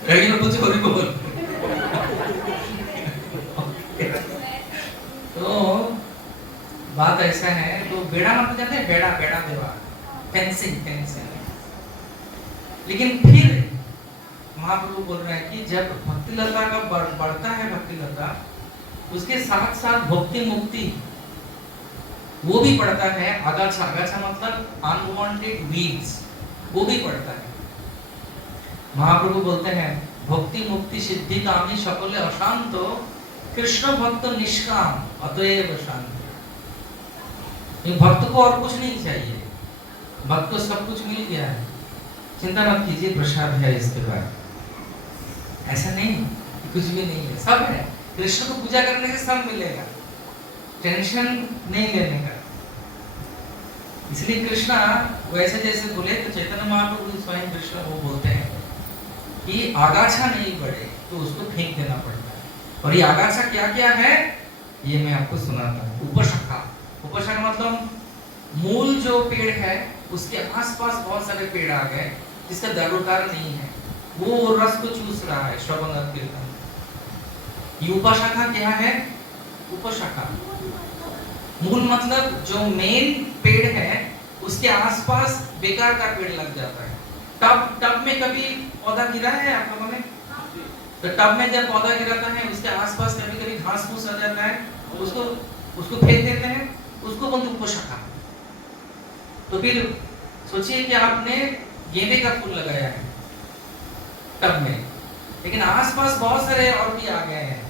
रहेंगे। कुछ और ही बोल। तो बात ऐसा है, तो बेड़ा मतलब जानते हैं? बेड़ा देवा, फेंसिंग। लेकिन फिर महाप्रभु बोल रहे हैं कि जब भक्ति लता का बढ़ता है, भक्ति लता, उसके साथ साथ भक्ति मुक्ति वो भी पड़ता है। आगाछा मतलब अनवांटेड वीड्स, वो भी पड़ता है। महाप्रभु बोलते हैं भक्ति मुक्ति सिद्धि कामी सकले अशांत, कृष्ण भक्त निष्काम अतएव शांत। भक्त को और कुछ नहीं चाहिए, भक्त को सब कुछ मिल गया है, चिंता मत कीजिए, प्रसाद है इसके बाद। ऐसा नहीं, कुछ भी नहीं है, सब है। कृष्ण को पूजा करने से सब मिलेगा, टेंशन नहीं लेने का। इसलिए कृष्णा वैसे जैसे बोले, तो चैतन्य महाप्रभु स्वयं कृष्ण वो बोलते हैं कि आगाछा नहीं बढ़े तो उसको फेंक देना पड़ता है। और ये आगाछा क्या क्या है ये मैं आपको सुनाता हूँ। उपशाखा मतलब मूल जो पेड़ है उसके आसपास बहुत सारे पेड़ आ गए जिसका दारोकार नहीं है, वो रस को चूस रहा है, श्रवण और कीर्तन। ये उपशाखा क्या है? उपशाखा मूल मतलब जो मेन पेड़ है उसके आसपास बेकार का पेड़ लग जाता है। टब में कभी पौधा गिरा है आप लोगों ने? तो टब में जब पौधा गिराता है उसके आसपास कभी घास फूस आ जाता है, उसको फेंक देते हैं, उसको बोलते हैं उपशाखा। तो फिर सोचिए कि आपने गेंदे का फूल लगाया है टब में, लेकिन आसपास बहुत सारे और भी आ गए हैं,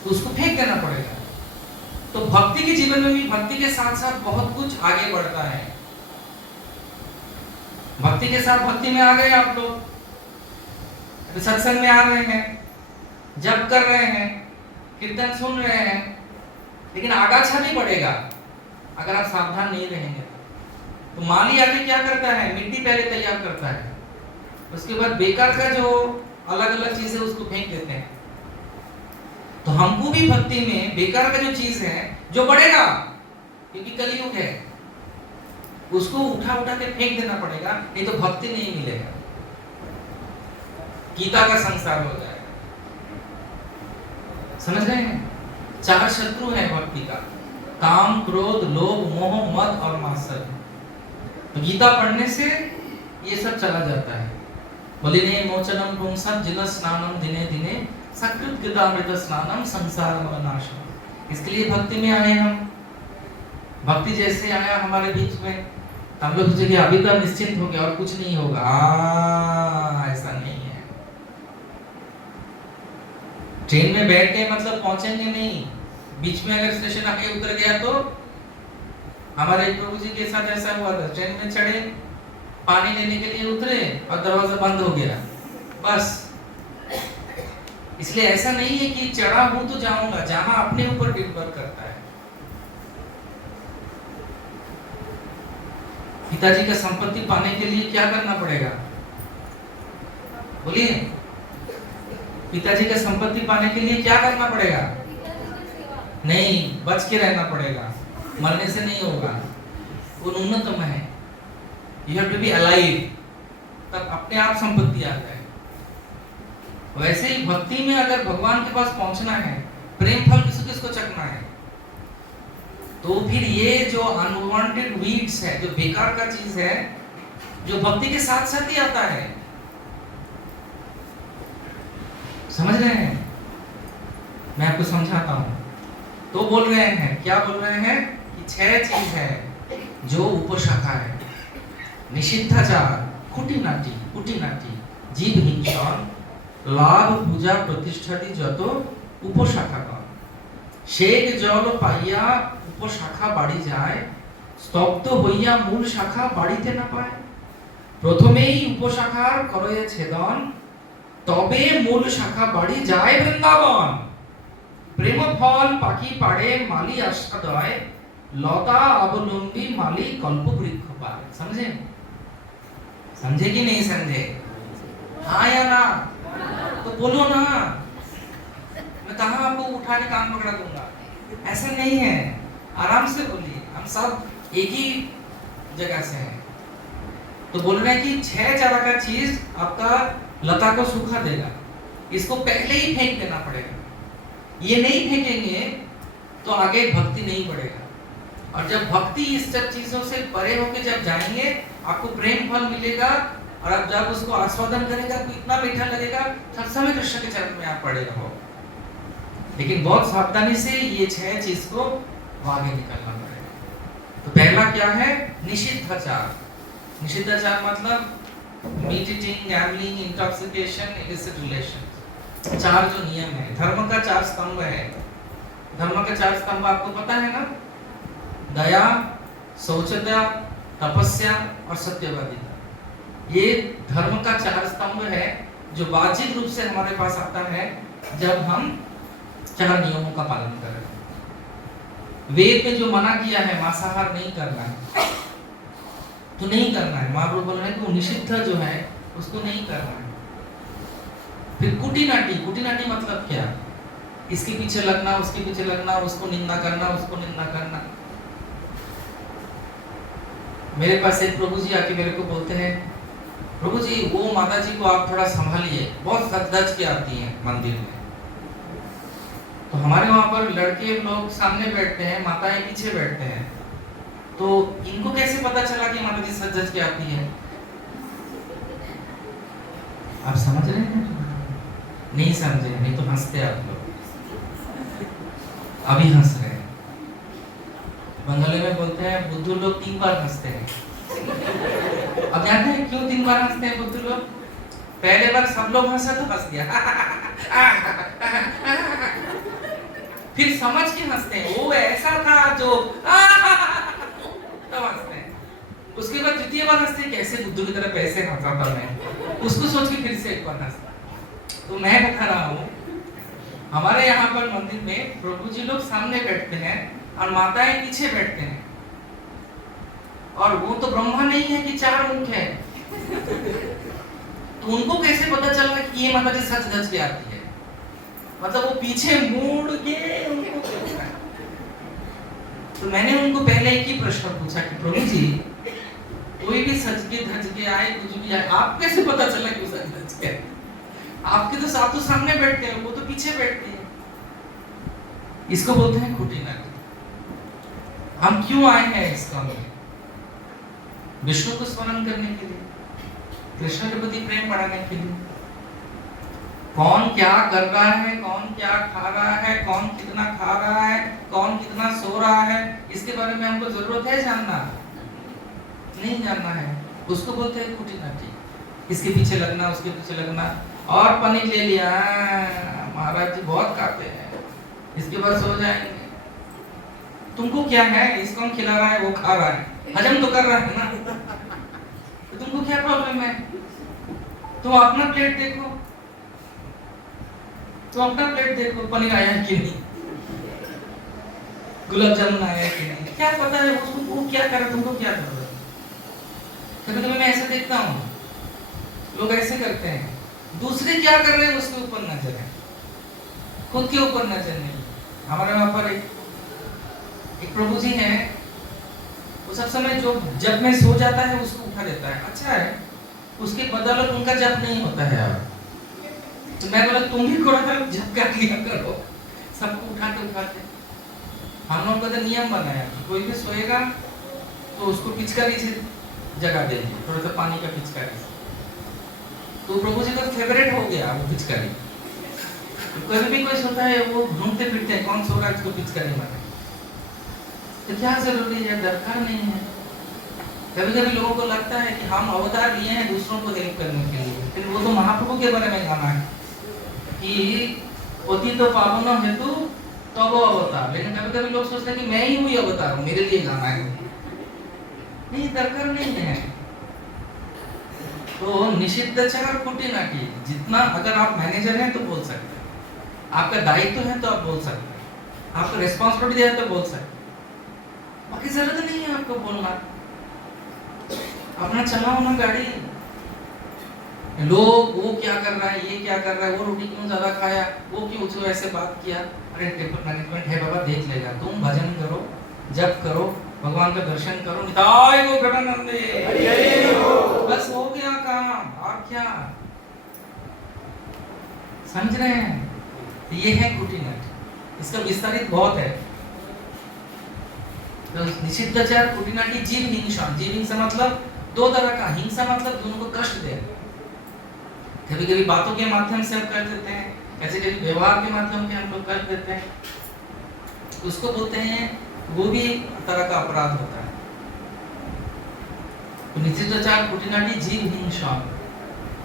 तो उसको फेंक देना पड़ेगा। तो भक्ति के जीवन में भी भक्ति के साथ साथ बहुत कुछ आगे बढ़ता है। भक्ति के साथ भक्ति में आ गए आप लोग, अभी सत्संग में आ रहे हैं, जप कर रहे हैं, कीर्तन सुन रहे हैं, लेकिन आगाछा भी बढ़ेगा अगर आप सावधान नहीं रहेंगे। तो माली आगे क्या करता है, मिट्टी पहले तैयार करता है, उसके बाद बेकार का जो अलग अलग चीजें उसको फेंक देते हैं। तो हमको भी भक्ति में बेकार का जो चीज है जो बढ़ेगा, क्योंकि कलयुग है, उसको उठा उठा के फेंक देना पड़ेगा, नहीं तो भक्ति नहीं मिलेगा, गीता का संसार हो जाएगा। समझ रहे हैं? 4 शत्रु हैं भक्ति का, काम, क्रोध, लोभ, मोह, मद और मात्सर्य। तो गीता पढ़ने से ये सब चला जाता है। बलिने मोचनम पुंसम जिन स्नानम दिने दिने सकृत कृतामृत स्नानम संसार मलनाशनम। इसके लिए भक्ति में आए हम। भक्ति जैसे आया हमारे बीच में, हम लोग सोचे कि अभी तो निश्चिंत हो गया और कुछ नहीं होगा। ऐसा नहीं है। ट्रेन में बैठ के मतलब पहुंचेंगे नहीं, बीच में अगर स्टेशन आके उतर गया तो हमारे प्रभु जी के साथ ऐसा हुआ था। ट्रेन में चढ़े, पानी लेने के लिए उतरे और दरवाजा बंद हो गया, बस। इसलिए ऐसा नहीं है कि चढ़ा हूं तो जाऊंगा, जाना अपने ऊपर निर्भर करता है। पिताजी का संपत्ति पाने के लिए क्या करना पड़ेगा, बोलिए? पिताजी का संपत्ति पाने के लिए क्या करना पड़ेगा? नहीं, बच के रहना पड़ेगा, मरने से नहीं होगा। वो न्यूनतम है। You have to be alive, तब अपने आप संपत्ति आ जाए। वैसे ही भक्ति में अगर भगवान के पास पहुंचना है, प्रेम फल किसको किसको चखना है, तो फिर ये जो अनवांटेड वीड्स है, जो बेकार का चीज है, जो भक्ति के साथ साथ ही आता है। समझ रहे हैं? मैं आपको समझाता हूं। तो बोल रहे हैं, क्या बोल रहे हैं कि 6 चीज है जो उपशाखा है। निषिद्धाचार, খুঁটিনাটি, জীব হিংসন, লাভ পূজা প্রতিষ্ঠাদি যত উপশাখাগণ, শেখ জল পাইয়া উপশাখা বাড়ি যায়, স্তব্ধ হইয়া মূল শাখা বাড়িতে না পায়। প্রথমেই উপশাখার করয়ে ছেদন, তবে মূল শাখা বাড়ি যায় বৃন্দাবন। প্রেম ফল পাখি পাড়ে মালি আস্বাদয়, लता अवलंबी माली कल्प वृक्ष पाए। समझे? समझे कि नहीं समझे? हाँ या ना? तो बोलो ना, मैं कहाँ आपको उठा के कान पकड़ा दूंगा। ऐसा नहीं है, आराम से बोलिए। हम सब एक ही जगह से हैं। तो बोल रहे हैं कि 6 तरह का चीज आपका लता को सूखा देगा, इसको पहले ही फेंक देना पड़ेगा। ये नहीं फेंकेंगे तो आगे भक्ति नहीं बढ़ेगा। और जब भक्ति इस सब चीजों से परे होके जब जाएंगे, आपको प्रेम फल मिलेगा, और आप जब उसको आस्वादन करेंगे, आपको इतना मीठा लगेगा, सब समय कृष्ण के चरण में आप पड़े रहो। लेकिन बहुत सावधानी से ये 6 चीज को आगे निकलना पड़ेगा। तो पहला क्या है? निषिद्धाचार। निषिद्धाचार मतलब meat eating, gambling, intoxication, illicit relation. 4 जो नियम है, धर्म का 4 स्तंभ है। धर्म का 4 स्तंभ आपको पता है ना? दया, शौचता, तपस्या और सत्यवादिता। ये धर्म का 4 स्तंभ है जो वाजिब रूप से हमारे पास आता है जब हम 4 नियमों का पालन करें। वेद में जो मना किया है मांसाहार नहीं करना है, तो नहीं करना है। महाप्रभु बोल रहे हैं कि वो निषिद्ध जो है उसको नहीं करना है। फिर कुटीनाटी। कुटीनाटी मतलब क्या? इसके पीछे लगना, उसके पीछे लगना, उसको निंदा करना, उसको निंदा करना। मेरे पास एक प्रभु जी आके मेरे को बोलते हैं, प्रभु जी वो माता जी को आप थोड़ा संभालिए, बहुत सच के आती हैं मंदिर में। तो हमारे वहां पर लड़के लोग सामने बैठते हैं, माताएं पीछे बैठते हैं। तो इनको कैसे पता चला कि माता जी सच के आती है? आप समझ रहे हैं? नहीं समझे? नहीं तो हंसते आप लोग, अभी हंस रहे हैं। बंगाली में बोलते हैं बुद्धू लोग 3 बार हंसते हैं। अब जानते हैं क्यों 3 बार हंसते हैं बुद्धू लोग? पहले बार सब लोग हंसा तो हंस दिया, फिर समझ के हंसते हैं, वो ऐसा था जो तब हंसते हैं। उसके बाद द्वितीय बार हंसते हैं, कैसे बुद्धू की तरह पैसे हंसा था मैं, उसको सोच के फिर से एक बार हंसता। तो मैं बता रहा हूँ, हमारे यहाँ पर मंदिर में प्रभु जी लोग सामने बैठते हैं और माताएं पीछे बैठते हैं, और वो तो ब्रह्मा नहीं है कि 4 मुख है। तो उनको कैसे पता चला कि ये माता जी सच धज के आती है? मतलब वो पीछे मुड़ के उनको देखा है। तो मैंने उनको पहले एक ही प्रश्न पूछा कि प्रभु जी, कोई भी सच के धज के आए, कुछ भी आए, आप कैसे पता चला कि वो सच धज के आए? आपके तो सातों सामने बैठते हैं, वो तो पीछे बैठते हैं। इसको बोलते हैं खुटीनाटी। हम क्यों आए हैं इस काम में? विष्णु को स्मरण करने के लिए, कृष्ण के प्रति प्रेम बढ़ाने के लिए। कौन क्या कर रहा है, कौन क्या खा रहा है, कौन कितना खा रहा है, कौन कितना सो रहा है, इसके बारे में हमको जरूरत है जानना? नहीं जानना है। उसको बोलते हैं खुटीनाटी। इसके पीछे लगना, उसके पीछे लगना, और पनीर ले लिया, महाराज जी बहुत खाते हैं, इसके बाद सो जाएंगे। तुमको क्या है, इसको हम खिला रहा है, वो खा रहा है, हजम तो कर रहा है ना, तो तुमको क्या प्रॉब्लम है? तुम अपना प्लेट देखो, तो अपना प्लेट देखो, पनीर आया है कि नहीं, गुलाब जामुन आया है कि नहीं, क्या पता है उसको, वो क्या कर रहा है, तुमको क्या कर रहा है? कभी-कभी मैं ऐसा देखता हूँ, लोग ऐसे करते हैं, दूसरे क्या कर रहे हैं उसके ऊपर नजर है, खुद के ऊपर नजर नहीं। हमारे वहां पर एक प्रभु जी हैं, वो सब समय जो जब मैं सो जाता है उसको उठा देता है। अच्छा है, उसके बदौलत उनका जप नहीं होता है अब। तो मैं बोला तुम भी थोड़ा सा जप कर लिया करो, सबको उठाते उठाते। हम लोगों का तो नियम बनाया, कोई भी सोएगा तो उसको पिचकारी से जगा देंगे, थोड़ा सा पानी का पिचकारी से। तो प्रभु जी का फेवरेट हो गया वो पिचकारी। तो कभी भी कोई सोता है, वो ढूंढते फिरते हैं कौन सो रहा है, उसको पिचकारी मारे। तो क्या जरूरी है, दरकार नहीं है। कभी कभी लोगों को लगता है कि हम अवतार लिए हैं दूसरों को हेल्प करने के लिए, फिर वो तो महाप्रभु के बारे में गाना है कि पति तो पावनो हेतु तब अवतार। लेकिन कभी कभी लोग सोचते हैं कि मैं ही हुई अवतार हूँ, मेरे लिए गाना है। नहीं, दरकार नहीं है। तो निषिद्धाचार खुटीनाटी, जितना अगर आप मैनेजर हैं तो बोल सकते हैं, आपका दायित्व है तो आप बोल सकते हैं, आपको रिस्पॉन्सिबिलिटी है तो बोल सकते हैं, बाकी जरूरत नहीं है आपको बोलना। अपना चलाओ ना गाड़ी। लोग वो क्या कर रहा है, ये क्या कर रहा है, वो रोटी क्यों ज्यादा खाया, वो क्यों उसको ऐसे बात किया। अरे टेबल मैनेजमेंट है बाबा, देख लेगा। तुम भजन करो, जप करो, भगवान का दर्शन करो, निताय गो गणानंदे, बस हो गया काम। और क्या समझ रहे हैं? ये है खुटीनाटी, इसका विस्तारित बहुत है। तो निषिद्धाचार खुटीनाटी, जीव हिंसा। जीव हिंसा मतलब 2 तरह का। हिंसा मतलब दोनों को कष्ट दे, कभी कभी बातों के माध्यम से हम कर देते हैं, ऐसे कभी व्यवहार के माध्यम से हम लोग कर देते हैं, उसको बोलते हैं, वो भी तरह का अपराध होता है। तो निषिद्धाचार खुटीनाटी जीव हिंसा,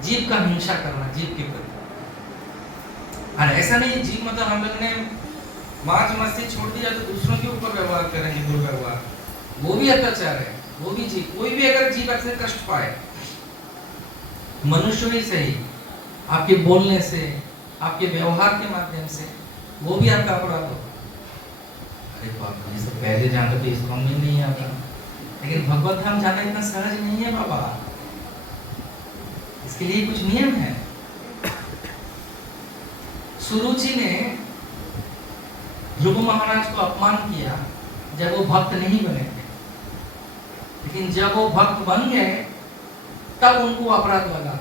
जीव का हिंसा करना, जीव के प्रति। और ऐसा नहीं जीव मतलब हम लोग ने मांस मस्ती छोड़ दिया तो दूसरों के ऊपर व्यवहार करेंगे, दुर्व्यवहार, वो भी अत्याचार है। वो भी जीव, कोई भी अगर जीव ऐसे कष्ट पाए, मनुष्य भी सही, आपके बोलने से, आपके व्यवहार के माध्यम से, वो भी आपका अपराध होगा। अरे बाप रे, सब पहले जानते तो इसको हमें नहीं आता, लेकिन भगवत धाम जाना इतना सहज नहीं है बाबा, इसके लिए कुछ नियम है। सुरुचि ने ध्रुव महाराज को अपमान किया जब वो भक्त नहीं बने थे, लेकिन जब वो भक्त बन गए तब उनको अपराध लगा।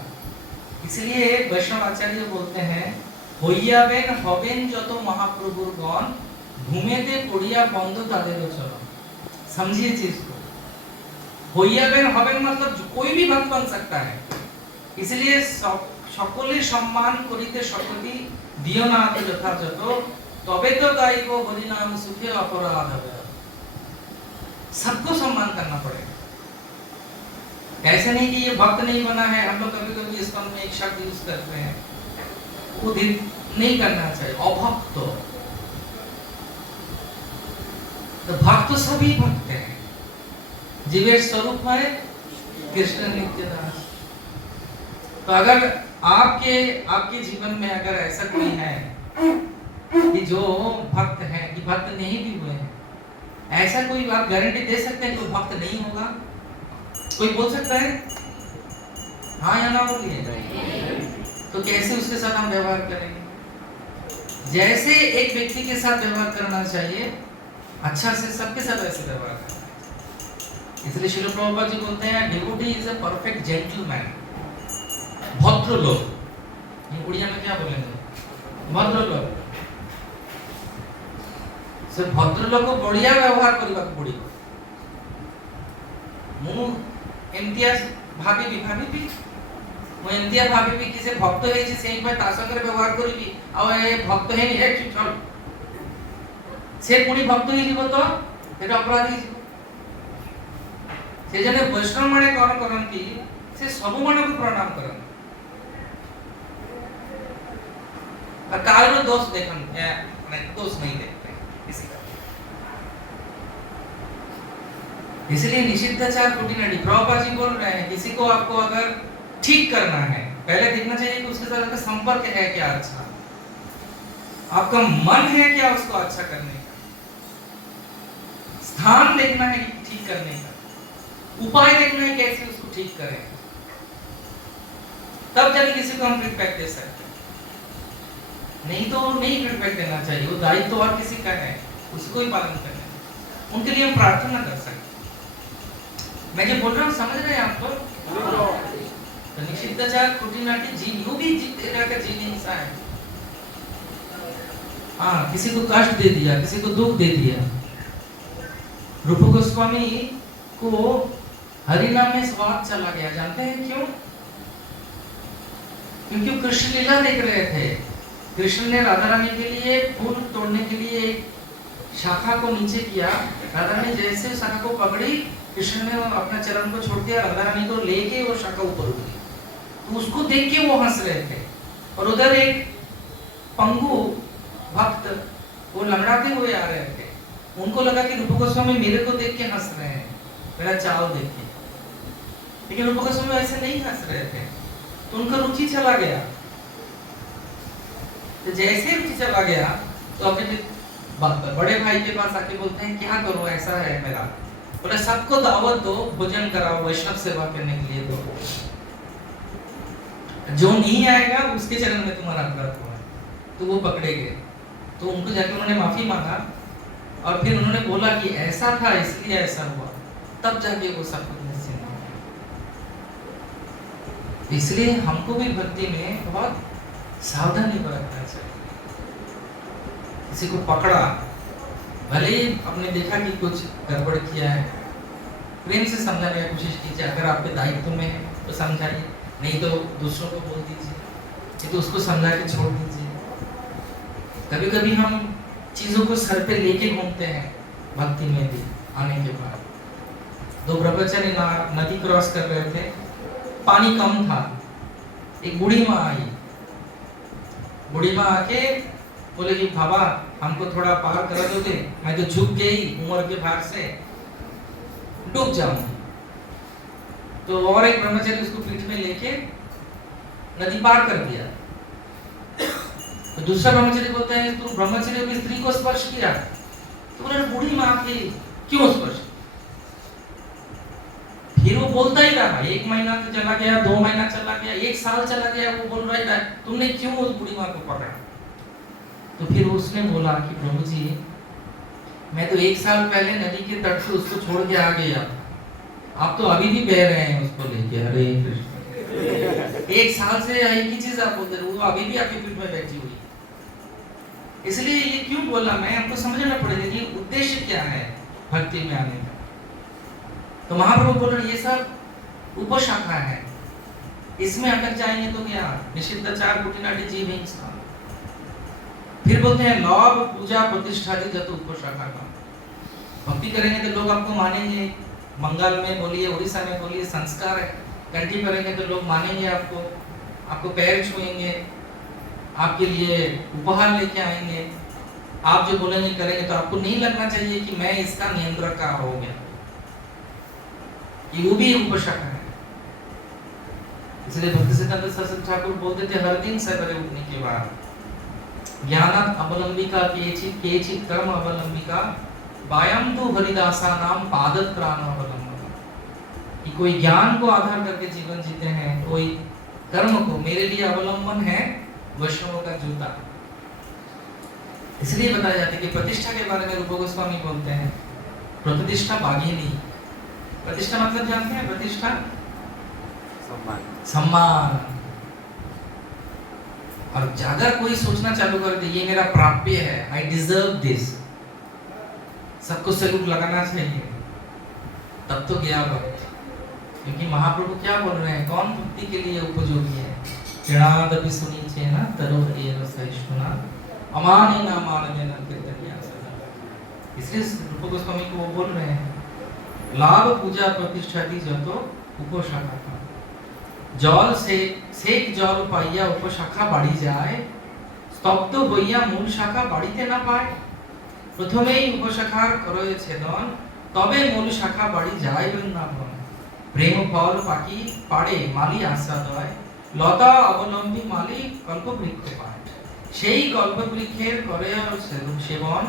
इसलिए वैष्णव आचार्य बोलते हैं, হইয়াবেন হবেন যত মহাপ্রভুর গণ ঘুমেতে পড়িয়া বন্ধ তাদেরও চলো। समझिए चीज को। হইয়াবেন হবেন मतलब कोई भी भक्त बन सकता है, इसलिए সকলে সম্মান করিতে সকলি দিও না তো যথাযথ, তবে তো গাইব হরি नाम सुखे अपराध হবে। सबको सम्मान करना पड़ेगा। ऐसे नहीं कि ये भक्त नहीं बना है, हम लोग कभी कभी इस में एक शब्द यूज करते हैं, वो नहीं करना चाहिए। अभक्त, तो भक्त तो सभी भक्त हैं, जीवेर स्वरूप है कृष्ण नित्य दास। तो अगर आपके जीवन में अगर ऐसा कोई है कि जो भक्त है कि भक्त नहीं भी हुए हैं, ऐसा कोई आप गारंटी दे सकते हैं कि वो भक्त नहीं होगा? कोई बोल सकता है हाँ या ना बोलिए? तो कैसे उसके साथ हम व्यवहार करेंगे? जैसे एक व्यक्ति के साथ व्यवहार करना चाहिए, अच्छा से सबके साथ ऐसे व्यवहार करना है। इसलिए श्रील प्रभुपाद जी बोलते हैं devotee is a perfect gentleman. भद्र लोग, ये उड़िया में क्या बोलेंगे? भद्र लोग। से भद्र लोग को बढ़िया व्यवहार करबा पड़िबो। मु इम्तियाज भाभी भी ମୁଁ ଏମିତିଆ ଭାବିବି କି ସେ ଭକ୍ତ ହେଇଛି ସେଇପାଇଁ ତା ସାଙ୍ଗରେ ବ୍ୟବହାର କରିବି, ଆଉ ଏ ଭକ୍ତ ହେଇନି ଏ ଚଲ ସେ ପୁଣି ଭକ୍ତ ହେଇଯିବ ତ ସେଟା ଅପରାଧ ହେଇଯିବ। ସେ ଜଣେ ବୈଷ୍ଣବ ମାନେ କଣ କରନ୍ତି, ସେ ସବୁ ମାନଙ୍କୁ ପ୍ରଣାମ କରନ୍ତି और काल में दोष दोष नहीं देखते किसी का। इसलिए निषिद्धाचार कुटिनाटी प्रभुपाद जी बोल रहे हैं, किसी को आपको अगर ठीक करना है, पहले देखना चाहिए कि उसके साथ आपका संपर्क है क्या अच्छा, आपका मन है क्या उसको अच्छा करने का, स्थान देखना है कि ठीक करने का, उपाय देखना है कैसे उसको ठीक करें, तब जाके किसी को हम फीडबैक दे सकते हैं। नहीं तो नहीं फीडबैक देना चाहिए, वो दायित्व तो और किसी का है, उसको ही पालन करना है। उनके लिए हम प्रार्थना कर सकते। मैं जो बोल रहा हूँ समझ रहे हैं आप तो? तो निषिद्धाचार कुटिनाटी जी यूं भी जीने हिस्सा है। हाँ, किसी को कष्ट दे दिया, किसी को दुख दे दिया। रूप गोस्वामी को हरि नाम में स्वाद चला गया, जानते हैं क्यों? क्योंकि कृष्ण लीला देख रहे थे। कृष्ण ने राधा रानी के लिए फूल तोड़ने के लिए एक शाखा को नीचे किया, राधा रानी जैसे शाखा को पकड़ी, कृष्ण ने अपना चरण को छोड़ दिया, राधा रानी को लेके वो शाखा ऊपर उठी। तो उसको देख के वो हंस रहे थे, और उधर एक पंगु भक्त वो लंगड़ाते हुए आ रहे थे। उनको लगा कि रूप गोस्वामी मेरे को देख के हंस रहे हैं, मेरा चाव देख के, लेकिन रूप गोस्वामी ऐसे नहीं हंस रहे थे। तो उनका रुचि चला गया। तो जैसे रुचि चला गया तो अपने बड़े भाई के पास आके बोलते हैं क्या करूं, ऐसा है मेरा। बोले सबको दावत दो, भोजन कराओ, वैष्णव सेवा करने के लिए दो, जो नहीं आएगा उसके चरण में तुम्हारा अपराध हुआ है। तो वो पकड़े गए। तो उनको जाके उन्होंने माफी मांगा, और फिर उन्होंने बोला कि ऐसा था इसलिए ऐसा हुआ, तब जाके वो सब कुछ निश्चिंत हो गया। इसलिए हमको भी भक्ति में बहुत सावधानी बरतना चाहिए। किसी को पकड़ा, भले ही आपने देखा कि कुछ गड़बड़ किया है, प्रेम से समझाने की कोशिश कीजिए। अगर आपके दायित्व में है तो समझाइए, नहीं तो दूसरों को बोल दीजिए, नहीं तो उसको समझा के छोड़ दीजिए। कभी कभी हम चीजों को सर पे लेके घूमते हैं भक्ति में भी आने के बाद। दो ब्रह्मचारी नदी क्रॉस कर रहे थे, पानी कम था, एक बूढ़ी माँ आई। बूढ़ी माँ आके बोले कि बाबा हमको थोड़ा पार करा दोगे, मैं तो झुक गई उम्र के भार से, डूब जाऊंगी। तो और एक ब्रह्मचारी उसको पीठ में लेके नदी पार कर दिया। तो दूसरा ब्रह्मचारी बोलता है तुम ब्रह्मचारी की स्त्री को स्पर्श किया। तो बोले बूढ़ी माँ थी, क्यों स्पर्श? फिर वो बोलता ही रहा, 1 महीना चला गया, 2 महीना चला गया, 1 साल चला गया, वो बोल रहा है तुमने क्यों उस बूढ़ी माँ को पकड़ा? तो फिर उसने बोला कि प्रभु जी मैं तो 1 साल पहले नदी के तट से उसको छोड़ के आ गया, आप तो अभी भी बह रहे हैं उसको लेके। हरे कृष्ण, 1 साल से एक ही चीज आप बोलते रहे, वो अभी भी आपके पीठ में बैठी हुई। इसलिए ये क्यों बोला मैं, हमको समझना पड़ेगा कि उद्देश्य क्या है भक्ति में आने का। तो महाप्रभु बोल रहे ये सब उपशाखा है, इसमें अटक जाएंगे तो क्या, निषिद्धाचार कुटिनाटी जीव हिंसा। फिर बोलते हैं लौभ पूजा प्रतिष्ठा जत उपशाखा का। भक्ति करेंगे तो लोग आपको मानेंगे, बंगाल में बोलिए, उड़ीसा में बोलिए, संस्कार है, कंठी करेंगे तो लोग मानेंगे आपको, आपको पैर छुएंगे, आपके लिए उपहार लेके आएंगे, आप जो बोलेंगे करेंगे, तो आपको नहीं लगना चाहिए कि मैं इसका नियंत्रक का हो गया, कि वो भी उपशाखा है। इसलिए भक्ति सिद्धांत सरस्वती ठाकुर बोलते थे हर दिन सवेरे उठने के बाद, ज्ञानात् अवलंबिका केचित् कर्म अवलंबिका वायम तो हरिदासा नाम पादत प्राण अवलंबन, कि कोई ज्ञान को आधार करके जीवन जीते हैं, कोई कर्म को, मेरे लिए अवलंबन है वैष्णवों का जूता। इसलिए बताया जाता है कि प्रतिष्ठा के बारे में रूप गोस्वामी बोलते हैं, प्रतिष्ठा बाघिनी। प्रतिष्ठा मतलब जानते हैं? प्रतिष्ठा सम्मान। और अगर कोई सोचना चालू कर दे ये मेरा प्राप्य है, आई डिजर्व दिस, सबको सैल्यूट लगाना चाहिए, तब तो गया वक्त। क्योंकि महाप्रभु क्या बोल रहे हैं, कौन भक्ति के लिए उपयोगी है? चरणादपि सुनीचे न तरो एव सहिष्णुना अमानी ना मानने न कीर्तनिया सदा। इसलिए रूप गोस्वामी को वो बोल रहे हैं, लाभ पूजा प्रतिष्ठा दी जतो उपशाखा का जल से सेक जल पाइया उपशाखा बाड़ी जाए, স্তব্ধ হইয়া মূল শাখা বাড়িতে না পায়। প্রথমেই উপশাখার করয়ে ছেদন, তবে মূল শাখা বাড়ি যায় বৃন্দাবন। প্রেম ফল পাকি পাড়ে মালি আশ্রাদয়, লতা অবলম্বী মালি কল্পবৃক্ষ পায়। সেই কল্পবৃক্ষের করে সেবন,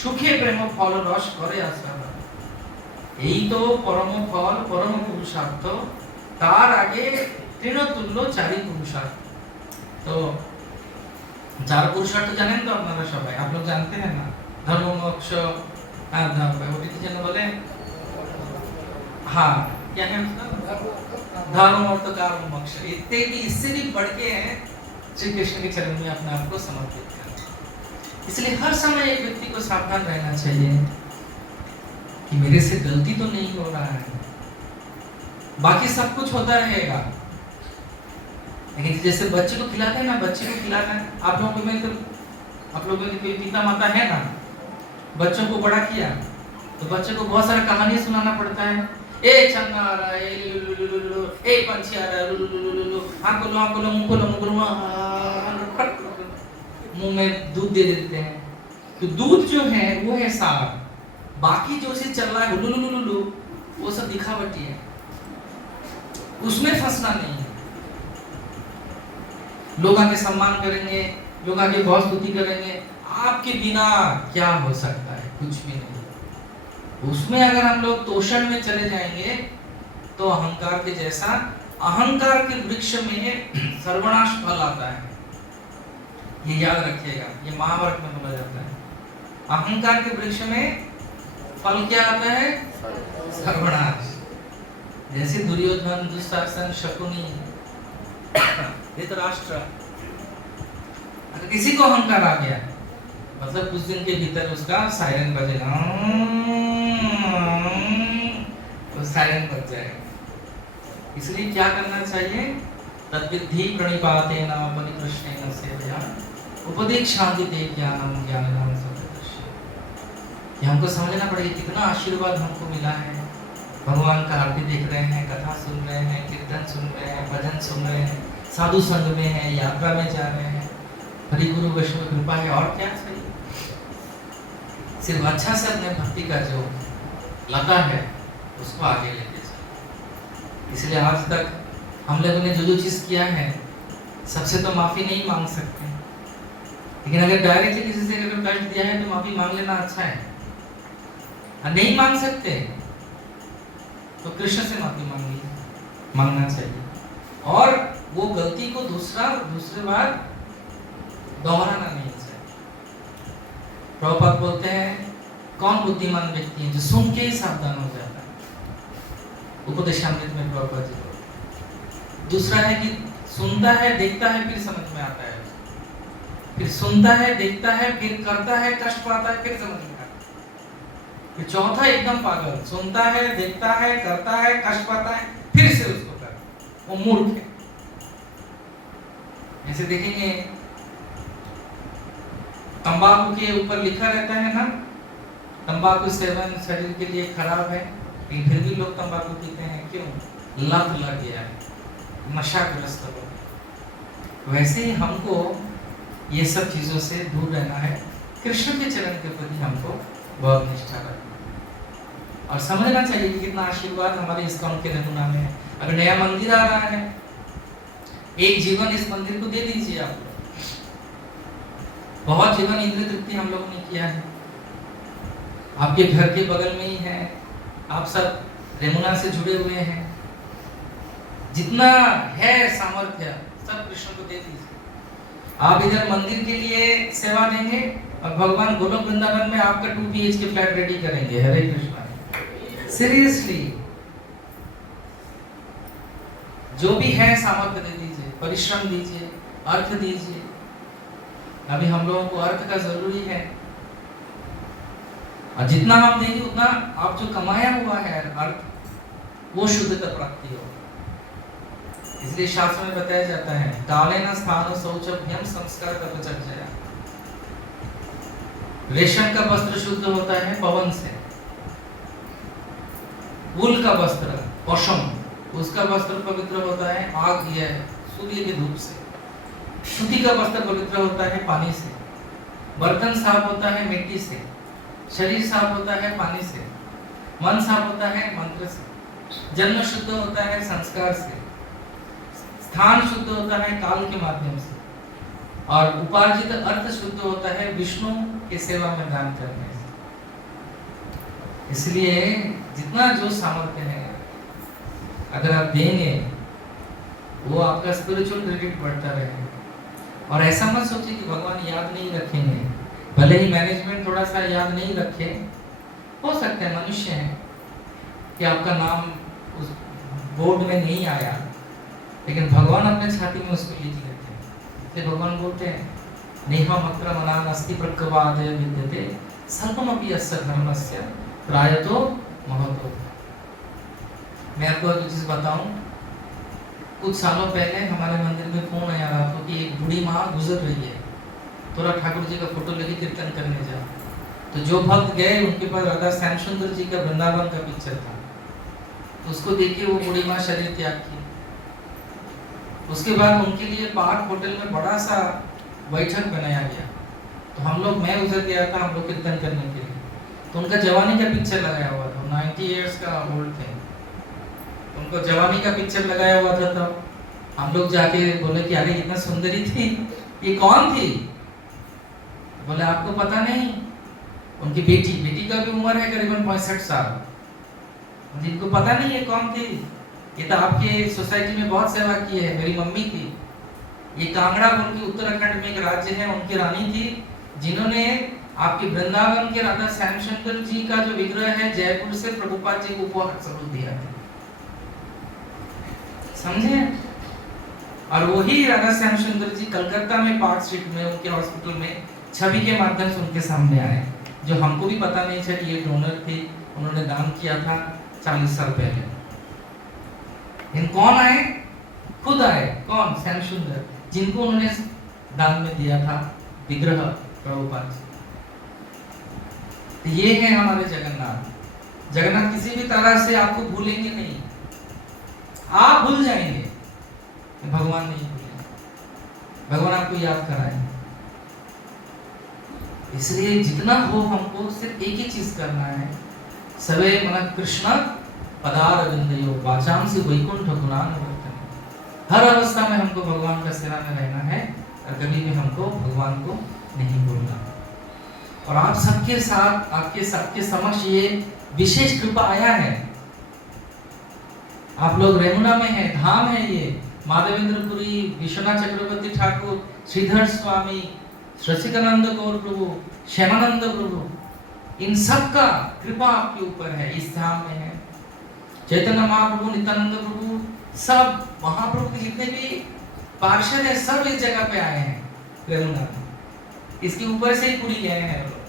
সুখে প্রেম ফল রস করে আশ্রাদয়। এই তো পরম ফল পরম পুরুষার্থ, তার আগে তৃণতুল্য চারি পুরুষার্থ। तो चार पुरुषार्थ जानें तो अपना सबाई, आप लोग जानते हैं ना, धर्म मोक्ष जन बोले, हाँ क्या है उसका, धर्म अर्थ कर्म मोक्ष, इतने भी इससे भी बढ़ के हैं श्री कृष्ण के चरण में अपने आप को समर्पित कर। इसलिए हर समय एक व्यक्ति को सावधान रहना चाहिए कि मेरे से गलती तो नहीं हो रहा है, बाकी सब कुछ होता रहेगा। लेकिन जैसे बच्चे को खिलाते हैं ना, बच्चे को खिलाना है, आप लोगों में तो, आप लोगों के कोई पिता माता है ना, बच्चों को बड़ा किया तो बच्चे को बहुत सारा कहानी सुनाना पड़ता है। ए चंगा आ रहा है, ए पंछी आ रहा है, आँख खोलो मुंह खोलो मुंह में दूध दे देते हैं। तो दूध जो है वो है सार, बाकी जो से चल रहा है हुलुलुलुलु वो सब दिखावटी है, उसमें फंसना नहीं है। लोग आके सम्मान करेंगे, लोग आके बहुत स्तुति करेंगे, आपके बिना क्या हो सकता है? कुछ भी नहीं। उसमें अगर हम लोग तोषण में चले जाएंगे तो अहंकार के जैसा, अहंकार के वृक्ष में सर्वनाश फल आता है, ये याद रखिएगा, ये महाभारत में बोला जाता है। अहंकार के वृक्ष में फल क्या आता है? सर्वनाश। जैसे दुर्योधन, दुशासन, शकुनी, धृतराष्ट्र, अगर किसी को अहंकार आ गया मतलब कुछ दिन के भीतर उसका सायरन बजेगा, तो सायरन बज जाएगा। इसलिए क्या करना चाहिए? तद्विद्धि प्रणिपातेन परिकृष्णेन सेवया उपदेक्षान्ति ज्ञानम ज्ञानिनां सदृश। ये हमको समझना पड़ेगा कितना आशीर्वाद हमको मिला है। भगवान का आरती देख रहे हैं, कथा सुन रहे हैं, कीर्तन सुन रहे हैं, भजन सुन रहे हैं, साधु संग में हैं, यात्रा में जा रहे हैं, हरि गुरु वैष्णव कृपा है, और क्या चाहिए? सिर्फ अच्छा से अपने भक्ति का जो लता है उसको आगे लेके चलो। इसलिए आज तक हम लोगों ने जो चीज किया है सबसे तो माफी नहीं मांग सकते, लेकिन अगर डायरेक्टली किसी से अगर कष्ट दिया है तो माफी मांग लेना अच्छा है। नहीं मांग सकते तो कृष्ण से माफी मांगना चाहिए, और वो गलती को दूसरे बार दोहराना नहीं चाहिए। प्रभुपाद बोलते हैं कौन बुद्धिमान व्यक्ति है? जो सुन के ही सावधान हो जाता है। उपदेशामृत में प्रभुपाद जी बोलते। दूसरा है कि सुनता है, देखता है, फिर समझ में आता है, फिर सुनता है, देखता है, फिर करता है, कष्ट पाता है, फिर समझ में आता है। फिर चौथा एकदम पागल, सुनता है, देखता है, करता है, कष्ट पाता है, फिर से उसको कर, वो मूर्ख है। ऐसे देखेंगे तंबाकू के ऊपर लिखा रहता है ना, तंबाकू सेवन शरीर के लिए खराब है, लेकिन फिर भी लोग तंबाकू पीते हैं। क्यों? लत लग गया है, नशाग्रस्त हो गए। वैसे ही हमको ये सब चीजों से दूर रहना है। कृष्ण के चरण के प्रति हमको बहुत निष्ठा रखना और समझना चाहिए कि कितना आशीर्वाद हमारे इस्कॉन के नमूना में है। अगर नया मंदिर आ रहा है, एक जीवन इस मंदिर को दे दीजिए आप लोग। बहुत जीवन इंद्र तृप्ति हम लोगों ने किया है, आपके घर के बगल में ही है, आप सब रेमुना से जुड़े हुए हैं। जितना है सामर्थ्य सब कृष्ण को दे दीजिए। आप इधर मंदिर के लिए सेवा देंगे और भगवान गोलोक वृंदावन में आपका 2 BHK फ्लैट रेडी करेंगे। हरे कृष्णा। सीरियसली जो भी है सामर्थ्य दे दीजिए, परिश्रम दीजिए, अर्थ दीजिए। अभी हम लोगों को अर्थ का जरूरी है और जितना हम देंगे उतना आप जो कमाया हुआ है अर्थ वो शुद्धता प्राप्ति हो। इसलिए शास्त्र में बताया जाता है कालेन स्थान शौचभ्यम संस्कार तपचर्या। रेशम का वस्त्र शुद्ध होता है पवन से, वूल का वस्त्र पशम उसका वस्त्र पवित्र होता है आग या सूर्य के धूप से। सूती का वस्त्र पवित्र होता है पानी से, बर्तन साफ होता है मिट्टी से, शरीर साफ होता है पानी से, मन साफ होता है मंत्र से, जन्म शुद्ध होता है संस्कार से, स्थान शुद्ध होता है काल के माध्यम से और उपार्जित अर्थ शुद्ध होता है विष्णु की सेवा में दान करने से। इसलिए जितना जो सामर्थ्य है अगर आप देंगे वो आपका स्पिरिचुअल क्रेडिट बढ़ता रहेगा। और ऐसा मत सोचिए कि भगवान याद नहीं रखेंगे, भले ही मैनेजमेंट थोड़ा सा याद नहीं रखे, हो सकता है मनुष्य है कि आपका नाम उस बोर्ड में नहीं आया, लेकिन भगवान अपने छाती में उसको लिख लेते हैं। इसलिए भगवान बोलते हैं नेहा मत्र मनान अस्ति प्रकवादय विद्यते सर्वमपि यस्य धर्मस्य प्रायतो महतो। मैं आपको एक चीज बताऊं, कुछ सालों पहले हमारे मंदिर में फोन आया रहा था कि एक बूढ़ी माँ गुजर रही है, थोड़ा ठाकुर जी का फोटो लेके कीर्तन करने जा। तो जो भक्त गए उनके पास राधा श्याम सुंदर जी का वृंदावन का पिक्चर था, तो उसको देख के वो बूढ़ी माँ शरीर त्याग की। उसके बाद उनके लिए पार्क होटल में बड़ा सा बैठक बनाया गया। तो हम लोग, मैं उधर गया था हम लोग कीर्तन करने के लिए, तो उनका जवानी का पिक्चर लगाया हुआ था, 90 इयर्स का ओल्ड थे, उनको जवानी का पिक्चर लगाया हुआ था। तब हम लोग जाके बोले कि अरे इतना सुंदरी थी, ये कौन थी? बोले आपको पता नहीं, उनकी बेटी का भी उम्र है करीबन 65 साल, जिनको पता नहीं है कौन थी। ये तो आपके सोसाइटी में बहुत सेवा की है, मेरी मम्मी थी। ये कांगड़ा उनकी उत्तराखंड में एक राज्य है, उनकी रानी थी, जिन्होंने आपके वृंदावन के राधा श्याम सुंदर जी का जो विग्रह है जयपुर से प्रभुपाद जी को उपहार स्वरूप दिया था, समझे? और वही राधा श्याम सुंदर जी कलकत्ता में पार्क स्ट्रीट में उनके हॉस्पिटल में छवि के माध्यम से उनके सामने आए, जो हमको भी पता नहीं था कि ये डोनर थे, उन्होंने दान किया था 40 साल पहले। इन कौन आए? खुद आए। कौन? श्याम सुंदर, जिनको उन्होंने दान में दिया था विग्रह प्रभुपाद जी। तो ये है हमारे जगन्नाथ। जगन्नाथ किसी भी तरह से आपको भूलेंगे नहीं, आप भूल जाएंगे, भगवान नहीं भूलेंगे, भगवान आपको याद कराएंगे। इसलिए जितना हो हमको सिर्फ एक ही चीज करना है, सवे मन कृष्ण पदारविंदयो वाचाम से वैकुंठ गुणानुवर्तन। हर अवस्था में हमको भगवान का सेवा में रहना है और कभी भी हमको भगवान को नहीं भूलना। और आप सबके साथ, आपके सबके समक्ष ये विशेष कृपा आया है। आप लोग रेमुना में हैं, धाम है ये, माधवेंद्रपुरी, विश्वनाथ चक्रवर्ती ठाकुर, श्रीधर स्वामी, शशिकानंद गौर प्रभु, श्यामानंद प्रभु, इन सब का कृपा आपके ऊपर है, इस धाम में है। चैतन्य महाप्रभु, नित्यानंद प्रभु, सब महाप्रभु के जितने भी पार्षद है सब इस जगह पे आए हैं रेमुना में। इसके ऊपर से ही पूरी गए हैं लोग,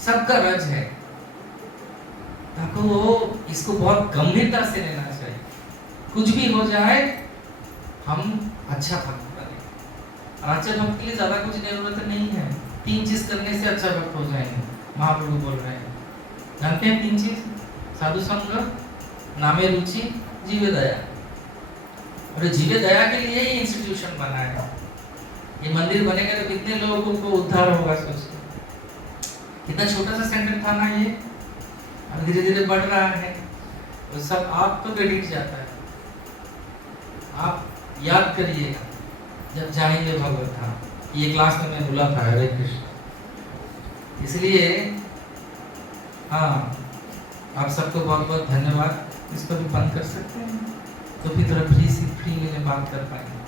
सबका रज है। ताकि वो इसको बहुत गंभीरता से लेना चाहिए। कुछ भी हो जाए हम अच्छा भक्त बने। और अच्छे भक्त के लिए ज्यादा कुछ जरूरत नहीं है, 3 चीज करने से अच्छा भक्त हो जाएंगे। महाप्रभु बोल रहे हैं, जानते हैं 3 चीज? साधु संग, नामे रुचि, जीवे दया। और जीवे दया के लिए ही इंस्टीट्यूशन बना है। ये मंदिर बनेगा तो कितने लोगों को उद्धार होगा, सोचिए। कितना छोटा सा सेंटर था ना ये, अब धीरे धीरे बढ़ रहा है। वो सब आपको क्रेडिट जाता है। आप याद करिएगा जब जाएंगे भगवत धाम, ये क्लास में मैं बोला था। हरे कृष्ण। इसलिए हाँ, आप सबको बहुत बहुत धन्यवाद। इसको भी बंद कर सकते हैं तो फिर थोड़ा फ्री में बात कर पाएंगे।